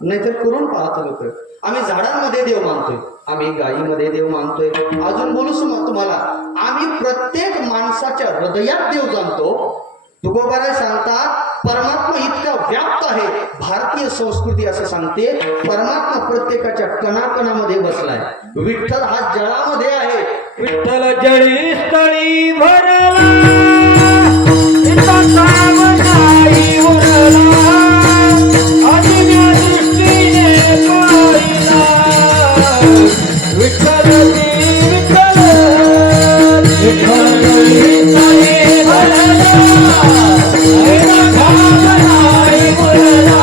नाहीतर करून पाहतो तुम्ही. आम्ही झाडांमध्ये देव मानतोय, आम्ही गायीमध्ये देव मानतोय. अजून बोलू तुम्हाला, आम्ही प्रत्येक माणसाच्या हृदयात देव जाणतो. तुकोबाराय सांगतात परमात्मा इतका व्याप्त आहे. भारतीय संस्कृती असं सांगते परमात्मा प्रत्येकाच्या कणाकणामध्ये बसलाय. विठ्ठल हा जळामध्ये आहे. विठ्ठल जळी स्थळी भरला, इथं काम नाही उरला, अजुन्या दृष्टीने पाहिला. विठ्ठल विठ्ठल विठ्ठल जळी स्थळी भरला, इथं काम नाही उरला,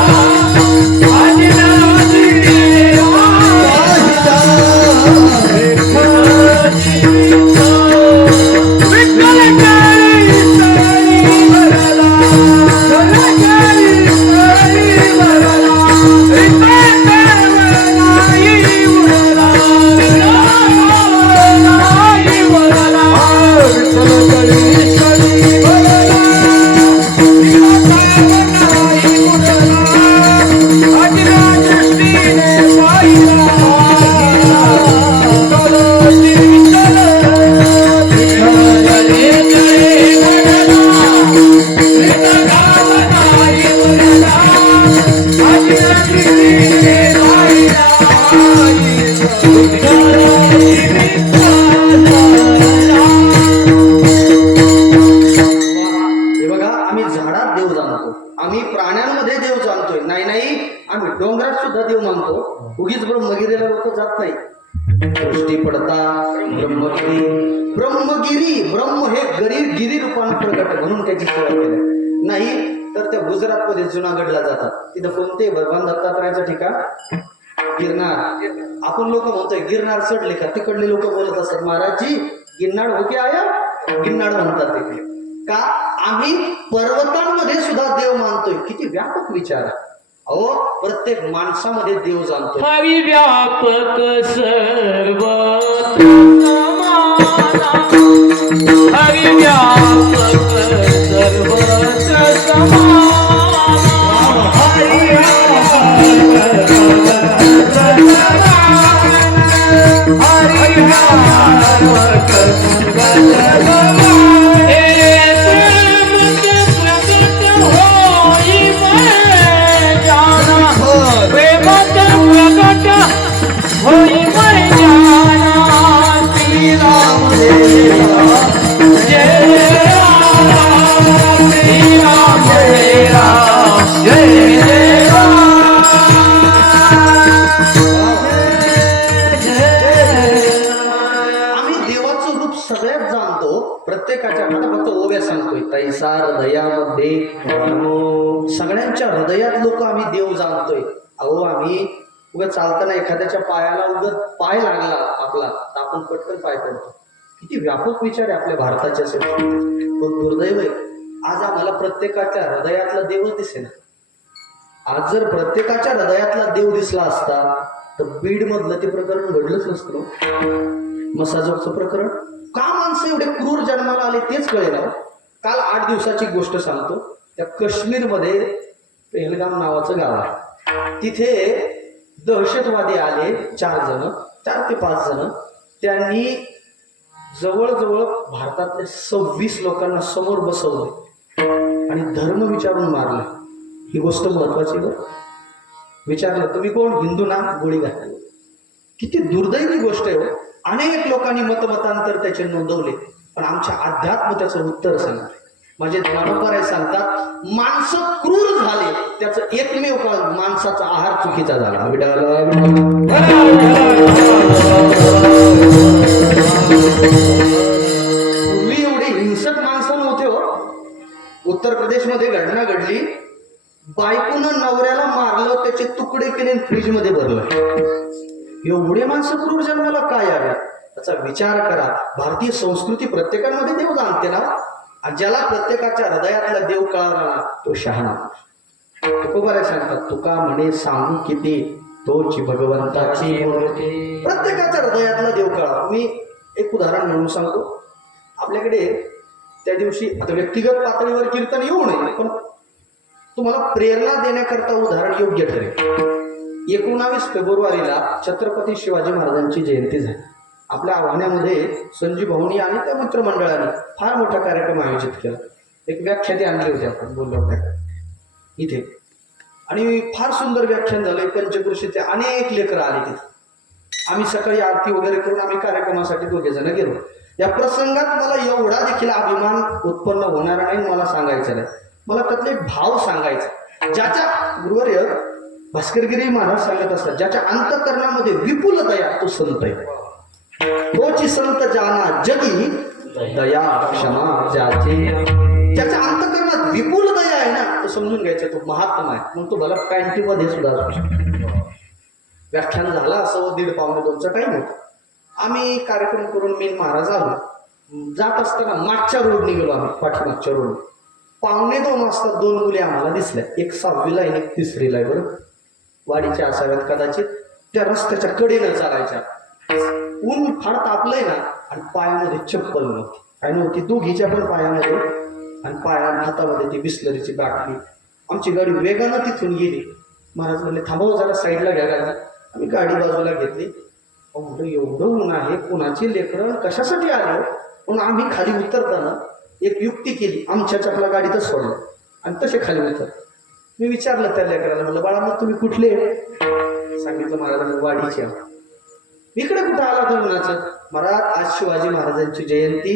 अजुन्या दृष्टीने पाहिला. हे बघा, आम्ही झाडात देव जाणतो, आम्ही प्राण्यांमध्ये देव जाणतोय. नाही आम्ही डोंगरात सुद्धा देव मानतो. उगीच ब्रह्मगिरीला लोक जात नाही. दृष्टी पडता ब्रह्मगिरी, ब्रह्मगिरी, ब्रह्म हे गिरी रूपाने प्रकट म्हणून त्याची सेवा केली. नाही तर त्या गुजरात मध्ये जुनागडला जातात. तिथं कोणते भगवान दत्तात्रयाचं ठिकाण गिरनार. आपण लोक म्हणतोय गिरनार चढले का, तिकडले लोक बोलत असतात महाराजजी गिरनार होके आया, गिरनार म्हणतात तिकडे का. आम्ही पर्वतांमध्ये सुद्धा देव मानतोय. किती व्यापक विचार आहे. अहो प्रत्येक माणसामध्ये देव जाणतोय. हरी व्यापक सर्व हरी व्यापक सर्व होई मैं जाना श्री राम तेरा जय राम, श्री राम तेरा जय जय राम, आम्ही देवाचं रूप सगळ्यात जाणतो. प्रत्येकाच्या आता फक्त ओव्या सांगतोय. तैसा हृदयामध्ये सगळ्यांच्या हृदयात लोक आम्ही देव जाणतोय. अहो आम्ही उगा चालताना एखाद्याच्या पायाला उगत पाय लागला आपला तर आपण पटकन पाय पडतो. किती व्यापक विचार आहे आपल्या भारताच्या संस्कृतीत. पण दुर्दैव आहे आज आम्हाला प्रत्येकाच्या हृदयातला देवच दिसेना. आज जर प्रत्येकाच्या हृदयातला देव दिसला असता तर बीड मधलं ते प्रकरण घडलंच नसतं. मसाजोगचं प्रकरण का माणसं एवढे क्रूर जन्माला आले तेच कळेना. काल 8 दिवसाची गोष्ट सांगतो. त्या काश्मीरमध्ये पेहलगाम नावाचं गाव आहे. तिथे दहशतवादी आले 4 ते 5 जण. त्यांनी जवळजवळ भारतातल्या 26 लोकांना समोर बसवलं आणि धर्म विचारून मारलं. ही गोष्ट महत्वाची बरं. विचारलं तुम्ही कोण, हिंदू ना, गोळी घातली. किती दुर्दैवी गोष्ट आहे हो. अनेक लोकांनी मतमतांतर त्याचे नोंदवले पण आमच्या अध्यात्म त्याचं उत्तर सांगते. माझे ज्ञानोबराय सांगतात माणसं क्रूर झाले त्याचं एकमेव कारण माणसाचा आहार चुकीचा झाला. पूर्वी एवढे हिंसक माणसं नव्हते हो. उत्तर प्रदेशमध्ये घटना घडली. बायकोनं नवऱ्याला मारलं, त्याचे तुकडे केले फ्रीज मध्ये भरलं. एवढे माणसं क्रूर जन्माला काय आले. त्याचा विचार करा. भारतीय संस्कृती प्रत्येकामध्ये देव जाणते ना, आणि ज्याला प्रत्येकाच्या हृदयातला देव कळाला ना तो शहाणा. तुकोबारे सांगतात, तुका म्हणे सांगू किती तोची भगवंताची मूर्ती. प्रत्येकाच्या हृदयातला देव कळा. मी एक उदाहरण म्हणून सांगतो. आपल्याकडे त्या दिवशी आता व्यक्तिगत पातळीवर कीर्तन येऊ नये, पण तुम्हाला प्रेरणा देण्याकरता उदाहरण योग्य ठरेल. 19 फेब्रुवारीला छत्रपती शिवाजी महाराजांची जयंती झाली. आपल्या आव्हानामध्ये संजीव भाऊनी आणि त्या मित्रमंडळाने फार मोठा कार्यक्रम आयोजित केला. एक व्याख्याते आणले होते, आपण बोललो होत्या इथे, आणि फार सुंदर व्याख्यान झालं. पंचकृषीचे अनेक लेकरं आले तिथे. आम्ही सकाळी आरती वगैरे करून आम्ही कार्यक्रमासाठी 2 जण गेलो. या प्रसंगात मला एवढा देखील अभिमान उत्पन्न होणार नाही मला सांगायचं नाही. मला त्यातले भाव सांगायचा. ज्याच्या गुरुवर्य भास्करगिरी महाराज सांगत असतात, ज्याच्या अंतःकरणामध्ये विपुल दया तो संत आहे. तोची संत जाना जगी दया क्षमा ज्याची. ज्याच्या अंतःकरणात विपुल दया आहे ना, तो समजून घ्यायचा तो महात्मा आहे. मग तो भला पॅन्टीमध्ये सुद्धा असू शकतो. व्याख्यान झालं असं 1:30-2चा टाइम होता. आम्ही कार्यक्रम करून मी महाराज आलो. जात असताना मागच्या रोडने गेलो आम्ही, पाठीमागच्या रोड. 1:45 वाजता 2 मुली आम्हाला दिसल्या. एक 6वीला आणि एक 3रीला आहे. बरं, वाडीच्या असाव्यात कदाचित. त्या रस्त्याच्या कडेनं चालायच्या. ऊन फार तापलंय ना, आणि पायामध्ये चप्पल नव्हती, काय नव्हती. दोघीच्या पण पायामध्ये, आणि हातामध्ये ती बिस्लरीची बाटली. आमची गाडी वेगानं तिथून गेली. महाराज म्हणले थांबव जरा, साईडला घ्या गाडी. आम्ही गाडी बाजूला घेतली. म्हणलं एवढं ऊन आहे, कुणाची लेकरं कशासाठी आलं. म्हणून आम्ही खाली उतरताना एक युक्ती केली. आमच्या चपला गाडीतच सोडलं आणि तसे खाली उतर. मी विचारलं त्या लेकराला, म्हणलं बाळा मग तुम्ही कुठले. सांगितलं महाराजांनी वाडीचे. इकडे कुठं आला तर उन्हाचं. महाराज आज शिवाजी महाराजांची जयंती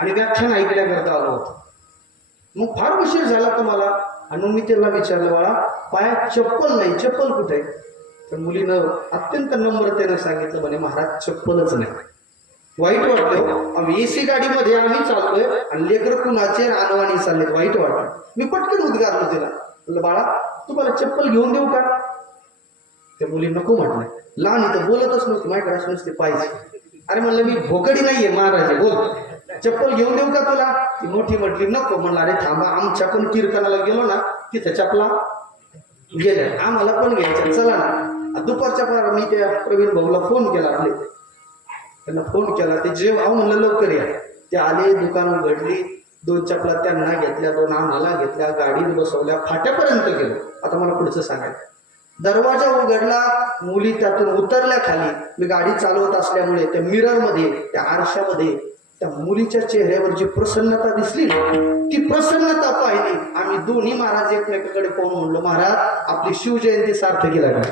आणि व्याख्यान ऐकण्याकरता आलो होतो. मग फार उशीर झाला तुम्हाला. आणि मग मी त्याला विचारलं, बाळा पायात चप्पल नाही, चप्पल कुठे. तर मुलीनं अत्यंत नम्रतेनं सांगितलं, म्हणे महाराज चप्पलच नाही. वाईट वाटलं. आम्ही AC गाडीमध्ये आम्ही चाललोय आणि लेकर कुणाचे अनवाणी चालले. वाईट वाटलं. मी पटकन उद्गारलो तिला, म्हणलं बाळा तुम्हाला चप्पल घेऊन देऊ का. त्या मुली नको म्हटलं. लहान इथं बोलतच नव्हती, माझ्याकडे असं नसते पाहिजे. अरे म्हणलं मी भोकडी नाहीये महाराज, बोल चप्पल घेऊन देऊ का तुला. ती मोठी म्हटली नको. म्हणलं अरे थांबा, आमच्या पण कीर्तनाला गेलो ना तिथं चपला गेल्या, आम्हाला पण घ्यायच्या, चला ना. दुपारच्या पार मी त्या प्रवीण भाऊला फोन केला. आपले त्यांना फोन केला. ते जेव आहो म्हणलं लवकर या. ते आले, दुकान उघडली. 2 चपला त्यांना घेतल्या, 2 आम्हाला घेतल्या, गाडीत बसवल्या, फाट्यापर्यंत गेलो. आता मला पुढचं सांगायचं. दरवाजा उघडला, मुली त्यातून उतरल्या खाली. मी गाडी चालवत असल्यामुळे त्या मिररमध्ये, त्या आरशामध्ये त्या मुलीच्या चेहऱ्यावर जी प्रसन्नता दिसली ना, ती प्रसन्नता पाहिली. आम्ही दोन्ही महाराज एकमेकाकडे पाहून म्हणलो, महाराज आपली शिवजयंती सार्थकी लागली.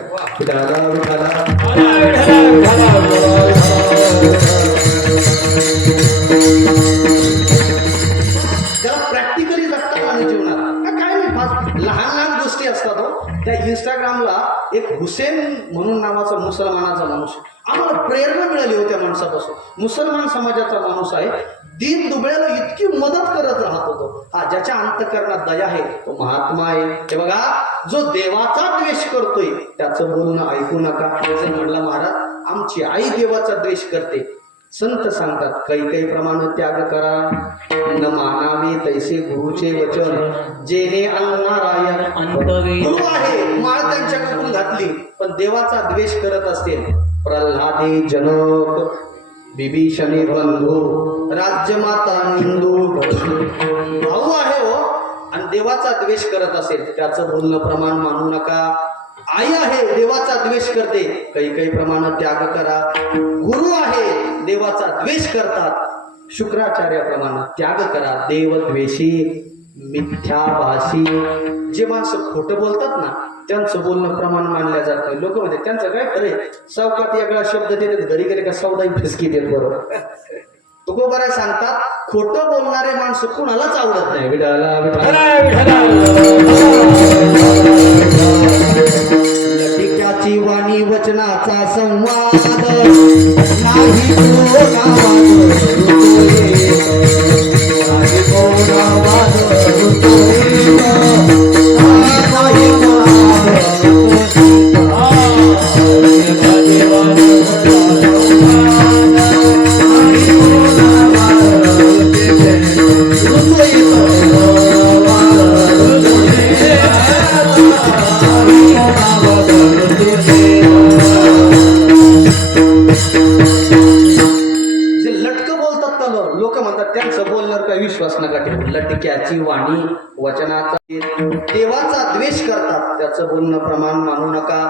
त्याला प्रॅक्टिकली जगता आलं जीवनात. काय नाही, फार लहान लहान गोष्टी असतात. त्या इंस्टाग्रामला एक हुसेन म्हणून नावाचा मुसलमानाचा माणूस, आम्हाला प्रेरणा मिळाली होत्या माणसापासून. मुसलमान समाजाचा माणूस आहे. दीन दुबळ्याला इतकी मदत करत राहत होतो. हा ज्याच्या अंतःकरणात दया आहे तो महात्मा आहे. हे बघा, जो देवाचा द्वेष करतोय त्याचं बोलणं ऐकू नका. म्हणला महाराज आमची आई देवाचा द्वेष करते. संत सांगतात काही प्रमाण त्याग करा, न मानावे तैसे गुरुचे वचन, जेणे नारायण गुरु आहे. माळ त्यांच्याकडून घातली पण देवाचा द्वेष करत असतील. प्रल्हादे जनक, विभीषणे बंधू, राज्यमाता निंदू भाऊ आहे हो, आणि देवाचा द्वेष करत असेल त्याचं बोलणं प्रमाण मानू नका. आई आहे, देवाचा द्वेष करते, काही प्रमाण त्याग करा. गुरु आहे, देवाचा द्वेष करतात, शुक्राचार्याप्रमाणे त्याग करा. देवद्वेषी मिथ्याभाषी, जे माणसं खोटं बोलतात ना त्यांचं बोलणं प्रमाण मानल्या जात नाही. लोक म्हणजे त्यांचं काय खरे, सावकात वेगळा शब्द देतात, घरी घरी का सौदाई फिसकी देत. बरोबर तुकोबारा सांगतात, खोटं बोलणारे माणसं कुणालाच आवडत नाही. लटिक्याची वाणी वचनाचा संवाद नाही त्यांचं बोलण्यावर काही विश्वास नका ठेवू. लटक्याची वाणी वचनाचा देवाचा द्वेष करतात त्याचं बोलणं प्रमाण मानू नका.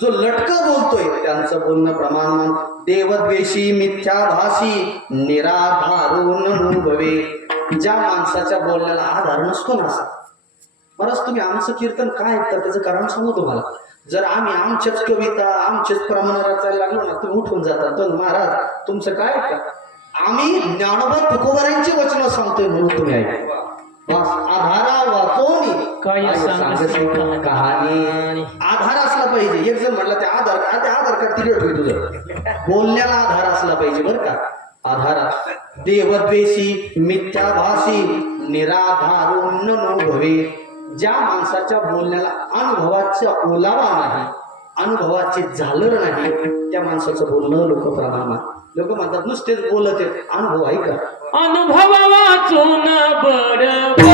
जो लटक बोलतोय त्यांचं बोलणं प्रमाण मान. देवद्वेषी मिथ्याभासी निराधारून अनुभवे. ज्या माणसाच्या बोलण्याला आधार नसतो ना असा. बरंच तुम्ही आमचं कीर्तन काय ऐकता त्याचं कारण सांगू तुम्हाला. जर आम्ही आमच्याच कविता आमच्याच प्रमाणात रचायला लागलो ना तुम्ही उठून जाता. तर महाराज तुमचं काय ऐका. आम्ही ज्ञानोबा तुकोबारांची वचनं सांगतोय म्हणून तुम्ही ऐका. बस आधारा वाचवणी काय सांगत कहाणी. आधार असला पाहिजे. एक जण म्हटलं ते आधार कार्ड तिकीट होईल तुझं. बोलण्याला आधार असला पाहिजे बरं का. आधार देवद्वेषी मिथ्याभासी निराधारून अनुभवे. ज्या माणसाच्या बोलण्याला अनुभवाचा ओलावा नाही अनुभवाची झालर नाही त्या माणसाचं बोलणं लोक प्रमाण. लोक म्हणतात नुसतेच बोलत आहेत. अनुभव आहे का. अनुभव वाचून बडबडते.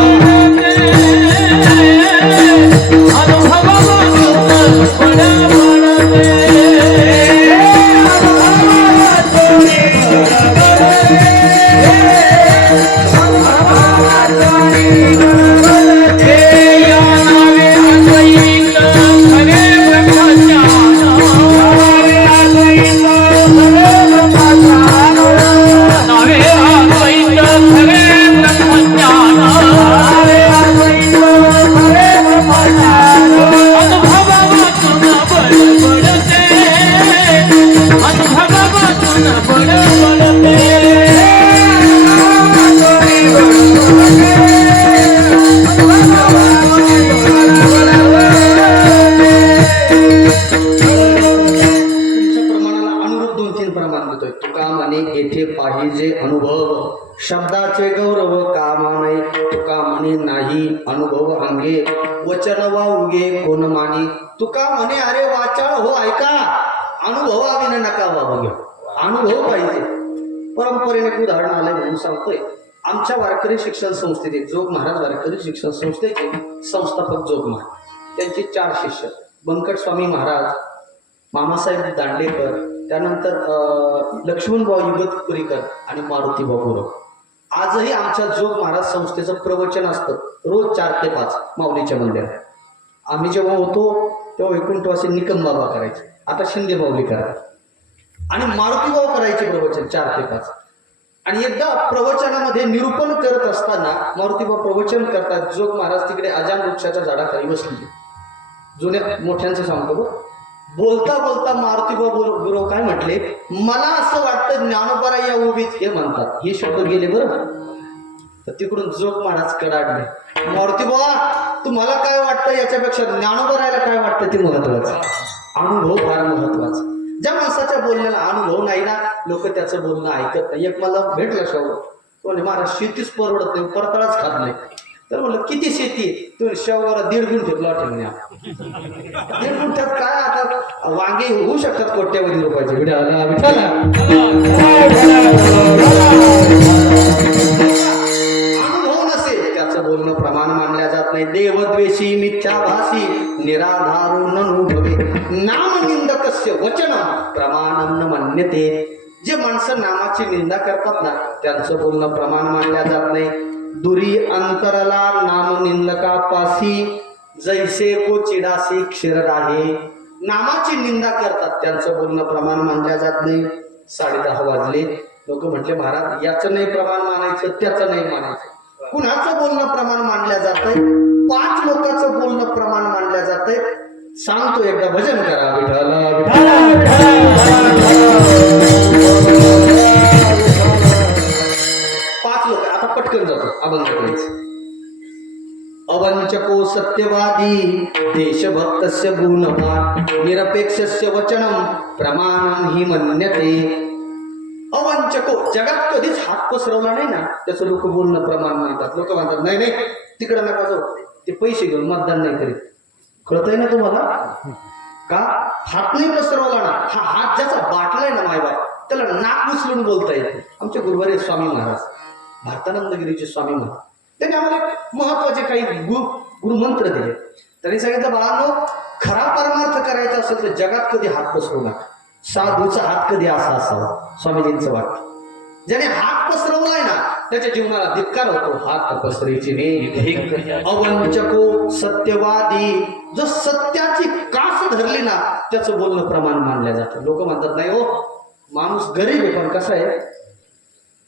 अनुभव वाचून बडबडते. पाहिजे अनुभव शब्दाचे गौरव कामा नाही. तुका म्हणे नाही अनुभव अंगे वचन वाउगे कोण मानी. तुका म्हणे अरे वाचाळ हो ऐका अनुभवाविना नका वाहू घ्या. अनुभव पाहिजे. परंपरेने एक उदाहरण आलंय म्हणून सांगतोय. आमच्या वारकरी शिक्षण संस्थेचे जोग महाराज वारकरी शिक्षण संस्थेचे संस्थापक जोग महाराज त्यांचे 4 शिष्य बंकट स्वामी महाराज मामासाहेब दांडेकर त्यानंतर लक्ष्मणभाऊ युगतपुरीकर आणि मारुतीभाऊ गुरव. आजही आमच्या जोग महाराज संस्थेचं प्रवचन असतं रोज 4 ते 5 माऊलीच्या मंदिरात. आम्ही जेव्हा होतो तेव्हा वैकुंठवासी निकम बाबा करायचे. आता शिंदे माऊली करा आणि मारुतीभाऊ करायचे प्रवचन 4 ते 5. आणि एकदा प्रवचनामध्ये निरूपण करत असताना मारुतीभाऊ प्रवचन करतात. जोग महाराज तिकडे अजान वृक्षाच्या झाडाखाली बसलेले. जुन्या मोठ्यांचं सांगतो. बोलता बोलता मारुतीभाऊ गुरव काय म्हटले. मला असं वाटतं ज्ञानोबा या उभीत हे म्हणतात. हे शब्द गेले बरं. तर तिकडून जोग महाराज कडाडले. मारुतीभाऊ तुम्हाला काय वाटतं याच्यापेक्षा ज्ञानोबा राहायला काय वाटतं ते महत्वाचं. अनुभव फार महत्वाचा. ज्या माणसाच्या बोलण्याला अनुभव नाही ना लोक त्याचं बोलणं ऐकत नाही. एक मला भेटलं शाहू तो महाराज शेतीच परवडत नाही परतळाच खात नाही. तर म्हणलं किती शेती. तुम्ही शेवगावला 1.5 गुंठे प्लॉट आहे म्हणे. 1.5 गुंठ्यात काय आता वांगे होऊ शकतात कोट्यावधी रुपयाचे. विठाला विठाला अनुभव नसेल त्याचं बोलणं प्रमाण मानल्या जात नाही. देवद्वेषी मिथ्याभासी निराधारून अनुभवे नामनिंदकस्य वचन प्रमाणम न मन्यते. जे माणसं नामाची निंदा करतात ना त्यांचं बोलणं प्रमाण मानल्या जात नाही. दुरी अंतरला नाम निंदका पासी जैसे को चिडासी क्षीर राहे. नामाची निंदा करतात त्यांचं बोलणं प्रमाण मानल्या जात नाही. 10:30 वाजले. लोक म्हटले महाराज याचं नाही प्रमाण मानायचं त्याचं नाही मानायचं. कुणाचं बोलणं प्रमाण मानल्या जातंय. 5 लोकांचं बोलणं प्रमाण मानल्या जातंय. सांगतो एकदा भजन करा. विठाला विठाला 5 लोक. आता पटकन जातो अभंग करायचं. अवंचको सत्यवादी देशभक्तस्य गुणवान निरपेक्षस्य वचनम प्रमाणम हि मन्यते. अवंचको जगात कधीच हात पसरवला नाही ना त्याचं लोक बोलणं प्रमाण मानतात. लोक म्हणतात नाही नाही तिकडे नका जाऊ ते पैसे घेऊन मतदान नाही करीत. कळतंय ना तुम्हाला का. हात नाही पसरवला ना हा हात ज्याचा बाटलाय ना मायबाप त्याला नाक उचलून बोलता येते. आमचे गुरुवारी स्वामी महाराज भारतानंदगिरीचे स्वामी महाराज त्यांनी आम्हाला महत्वाचे काही गुरुमंत्र दिले. त्यांनी सांगितलं बाळांनो खरा परमार्थ करायचा असेल तर जगात कधी हात पसरवू नका. साधूचा हात कधी असा असावा. स्वामीजींचं वाक्य. ज्याने हात पसरवलाय ना त्याच्या जीवनाला धिक्कार होतो. हात पसरीची ने अवंचको सत्यवादी, जो सत्याची कास धरली ना त्याचं बोलणं प्रमाण मानलं जातं. लोक म्हणतात नाही हो माणूस गरीब आहे पण कसा आहे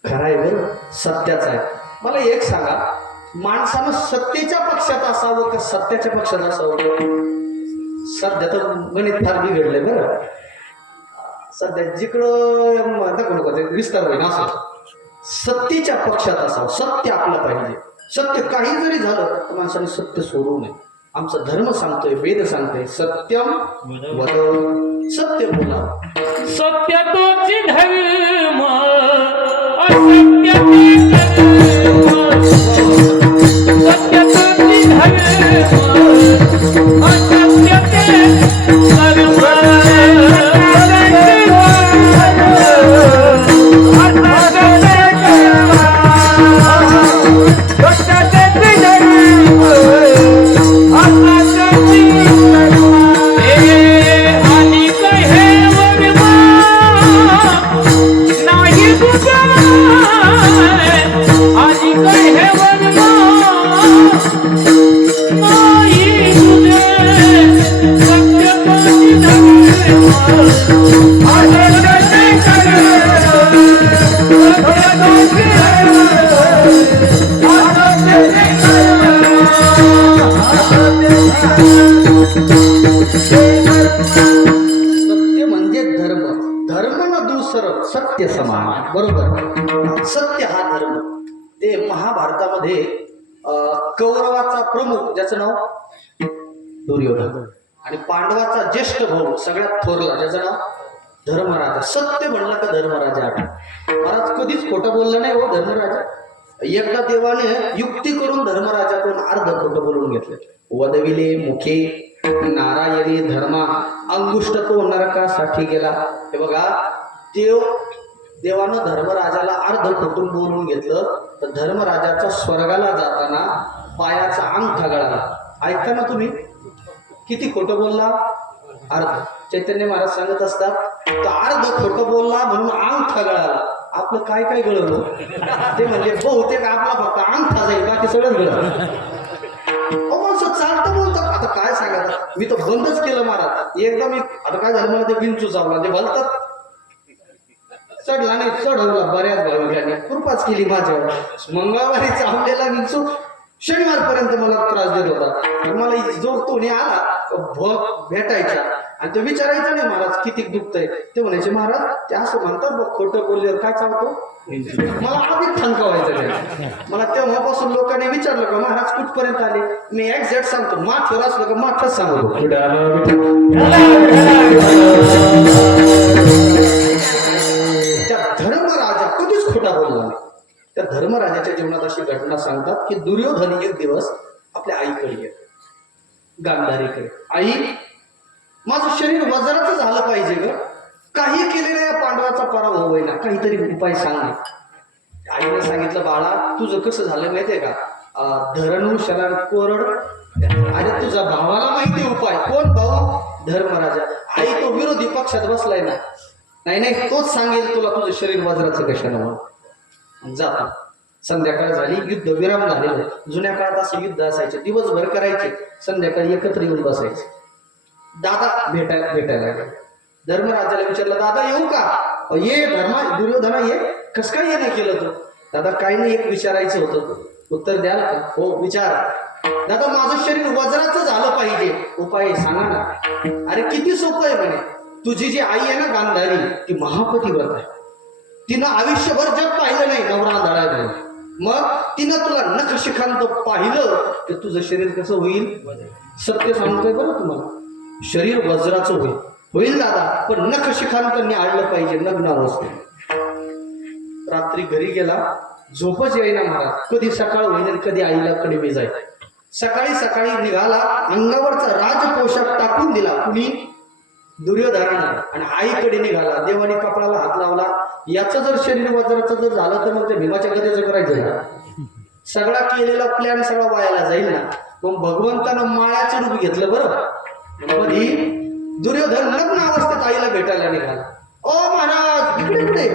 खरा आहे बरं सत्याचा आहे. मला एक सांगा, माणसानं सत्तेच्या पक्षात असावं का सत्याच्या पक्षात असावं? सध्या तर गणित फार बिघडलंय बरं. सध्या जिकडं दाखवू नका ते विस्तार होईल असं सत्तेच्या पक्षात असावं. सत्य आपलं पाहिजे. सत्य काही जरी झालं तर माणसाने सत्य सोडू नये. आमचा धर्म सांगतोय, वेद सांगतोय सत्यम वद, सत्य बोला. सत्य तोची धर्म असत्य ते कर्म. सत्य तोची धर्म असत्य ते कर्म. सत्य म्हणजे धर्म. धर्म न दुसरं सत्य समान. बरोबर. सत्य हा धर्म. ते महाभारतामध्ये कौरवाचा प्रमुख ज्याचं नाव दुर्योधन आणि पांडवाचा ज्येष्ठ भाऊ सगळ्यात थोरला ज्याचं नाव धर्मराजा. सत्य म्हणलं का धर्मराजा आठवतो. महाराज कधीच खोटं बोललं नाही हो धर्मराजा. एकदा देवाने युक्ती करून धर्मराजाकडून अर्ध खोटं बोलून घेतलं. वदविले मुखे नारायणी धर्मा अंगुष्ट तो नरकासाठी गेला. हे बघा देवानं धर्मराजाला अर्ध खोटून बोलून घेतलं तर धर्मराजाचा स्वर्गाला जाताना पायाचा अंगठा गळाला. ऐका ना तुम्ही किती खोटं बोलला. अर्ध. चैतन्य महाराज सांगत असतात तर अर्ध खोटं बोलला म्हणून अंगठा गळाला. आपलं काय काय गळवलं ते म्हणजे बहुतेक आपला फक्त अंगठा जाईल बाकी सगळंच गळलं. चालतं बोलतो. आता काय सांगा मी तर बंदच केलं महाराज. एकदा मी आता काय झालं मला ते विंचू चावला ते भलतात चढला नाही चढवला बऱ्याच भाविकांनी कृपाच केली माझ्यावर. मंगळवारी चावलेला विंचू शनिवारपर्यंत मला त्रास देत होता. मला जो कोणी आला भेटायचा आणि तो विचारायचा नाही महाराज किती दुखतंय. ते म्हणायचे महाराज ते असं म्हणतात बघ खोटं बोलल्यावर काय चावतो. मला आधीच ठणकावायचं. मला तेव्हापासून लोकांनी विचारलं का महाराज कुठपर्यंत आले. मी एक्झॅक्ट सांगतो माथवर असलं का माथच सांगतो. त्या धर्मराजा कधीच खोटा बोलला नाही. त्या धर्मराजाच्या जीवनात अशी घटना सांगतात की दुर्योधन एक दिवस आपल्या आईकडे गेला, गांधारीकडे. आई माझं शरीर वज्राचं झालं पाहिजे ग. काही केलेलं या पांडवाचा पराभव होईना. काहीतरी उपाय सांग. आईने सांगितलं बाळा तुझं कसं झालं माहितीये का. धरणू शरण कोरड. अरे तुझ्या भावाला माहिती उपाय. कोण भाऊ. धर्मराजा. आई तो विरोधी पक्षात बसलाय ना. नाही नाही तोच सांगेल तुला तुझं शरीर वज्राचं कशानं म्हणून. जाता संध्याकाळ झाली. युद्ध विराम झालेलं. जुन्या काळात असं युद्ध असायचे. दिवसभर करायचे संध्याकाळी एकत्र येऊन बसायचे. दादा भेटायला गेले. धर्मराजाला विचारलं दादा येऊ का. ये दुर्योधना ये. कस काय येणं केलं तू. दादा काही नाही एक विचारायचं होतं. उत्तर द्याल का. हो विचार. दादा माझं शरीर वज्राचं झालं पाहिजे उपाय सांगा ना. अरे किती सोपं आहे म्हणे. तुझी जी आई आहे ना गांधारी ती महापतिव्रत आहे. तिनं आयुष्यभर जग पाहिलं नाही नवरा दळायला. मग तिनं तुला नखशिखांत पाहिलं तर तुझं शरीर कसं होईल. सत्य सांगतोय बरं तुम्हाला. शरीर वज्राचं होईल दादा पण नखशिखांतांनी आणलं पाहिजे नग्न अवस्थेत. रात्री घरी गेला झोपच येईना महाराज. कधी सकाळ होईल कधी आईला कडे मी जाईल. सकाळी निघाला. अंगावरचा राजपोशाख टाकून दिला कुणी दुर्योधनानं आणि आईकडे निघाला. देवाने कपाळाला हात लावला. याचं जर शरीर वज्राचं जर झालं तर मग ते भीमाच्या गदेचं करायचं ना. सगळा केलेला प्लॅन सगळा वायाला जाईल ना. मग भगवंतानं माळ्याचं रूप घेतलं बरं. कधी दुर्योधन लग्न अवस्थेत आईला भेटायला निघाला. ओ महाराज इकडे कुठे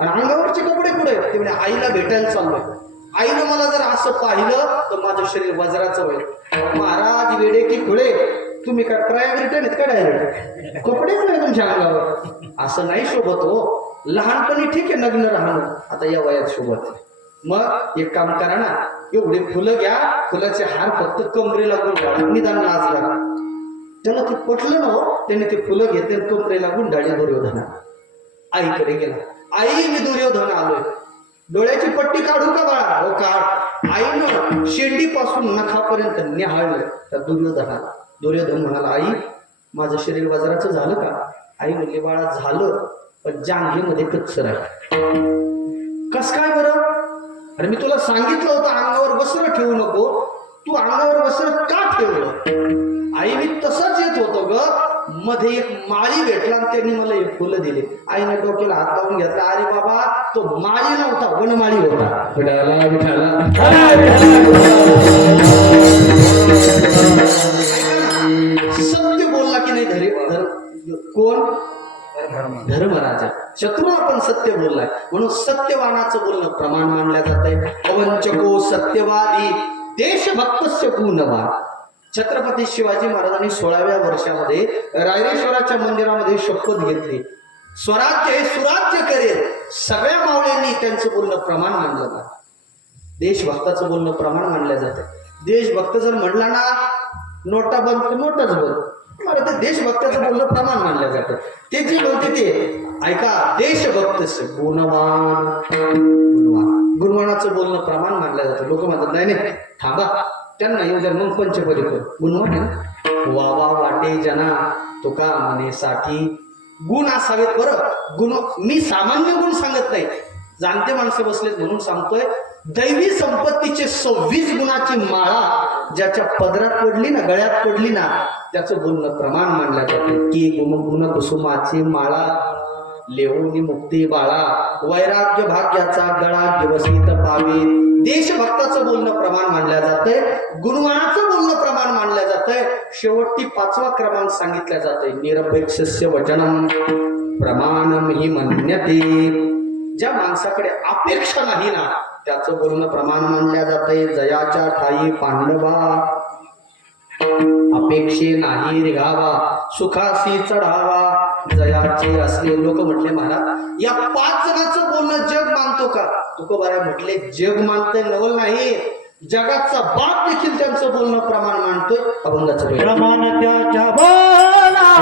आणि अंगावरचे कपडे कुठे. चाललोय ते म्हणे आईला भेटायला चाललोय. आईनं मला जर असं पाहिलं तर माझं शरीर वज्राचं होईल. महाराज वेडे की खुळे, तुम्ही काय प्रयाग रिटर्न आहेत का डायरेक्ट? कपडेच नाही तुमच्या अंगावर, असं नाही शोभत हो. लहानपणी ठीक आहे नग्न राहणं, आता या वयात शोभत. मग एक काम करा ना, एवढे फुलं घ्या, फुलाचे हार फक्त कमरेला गुंडाळा, निदान नाचला. त्याला ते पटलं ना हो, त्याने ते फुलं घेतले कमरेला गुंडाळी. दुर्योधना आईकडे गेला. आई मी दुर्योधन आलोय, डोळ्याची पट्टी काढू का बाळा? हो काढ. आईनं शेंडीपासून नखापर्यंत निहाळलं त्या दुर्योधनाला. दुर्योधन म्हणाला, आई माझं शरीर वज्राचं झालं का? आई म्हणली, बाळा झालं, पण जांघेमध्ये कच्चर आहे. कस काय बरं? अरे मी तुला सांगितलं होतं अंगावर वस्त्र ठेवू नको, तू अंगावर वस्त्र का ठेवलं? आई मी तसंच येत होतो ग, मध्ये एक माळी भेटला आणि त्यांनी मला एक फुलं दिले. आईने डोक्याला हात लावून घेतला. अरे बाबा तो माळी नव्हता, वनमाळी होता. विठाला विठाला. सत्य बोलला की नाही कोण? धर्मराजा. शत्रूला पण सत्य बोललाय, म्हणून सत्यवानाचं बोलणं प्रमाण मानल्या जात आहे. अवंचको सत्यवादी देशभक्तस्य गुणवान. छत्रपती शिवाजी महाराजांनी 16व्या वर्षामध्ये रायरेश्वराच्या मंदिरामध्ये शपथ घेतली, स्वराज्य हे सुराज्य करेल. सगळ्या मावळ्यांनी त्यांचं बोलणं प्रमाण मानलं जातं. देशभक्ताचं बोलणं प्रमाण मानलं जातं. देशभक्त जर म्हणला ना नोटा बंद, नोटच बंद. मला ते देशभक्ताचं बोलणं प्रमाण मानलं जातं. ते जे बोलते ते ऐका, देशभक्त गुणवान. गुणवानाचं बोलणं प्रमाण मानलं जातं. लोक म्हणतात नाही नाही थांबा, त्यांना येऊ द्या, मग पंचपदी कर. गुणवान आहे ना. वा वा वाटे जना तुका म्हणे साठी. गुण असावेत बरं. गुण मी सामान्य गुण सांगत नाही, जाणते माणसं बसलेत म्हणून सांगतोय. दैवी संपत्तीचे 26 गुणाची माळा ज्याच्या पदरात पडली ना, गळ्यात पडली ना, त्याचं बोलणं प्रमाण मानलं जातं. की गुण कुसुमाची माळा लेवून मुक्ती बाळा, वैराग्य भाग्याचा गळा व्यवस्थित पावे. देशभक्ताचं बोलणं प्रमाण मानलं जातंय, गुणवानाचं बोलणं प्रमाण मानलं जातंय. शेवटी 5वा क्रमांक सांगितला जातोय, निरपेक्षस्य वचनम प्रमाणम हि मन्यते. ज्या माणसाकडे अपेक्षा नाही ना, त्याचं बोलणं प्रमाण मानल्या जातंय. जयाच्या ठाई पांडवा अपेक्षे नाही निघावा, सुखासी चढावा जयाचे असले. लोक म्हटले महाराज या 5 जणांचं बोलणं जग मानतो का? तुकोबाराय म्हटले जग मानतंय नवल नाही, जगाचा बाप देखील त्यांचं बोलणं प्रमाण मानतोय. अभंगाचं प्रमाण त्याच्या बोला,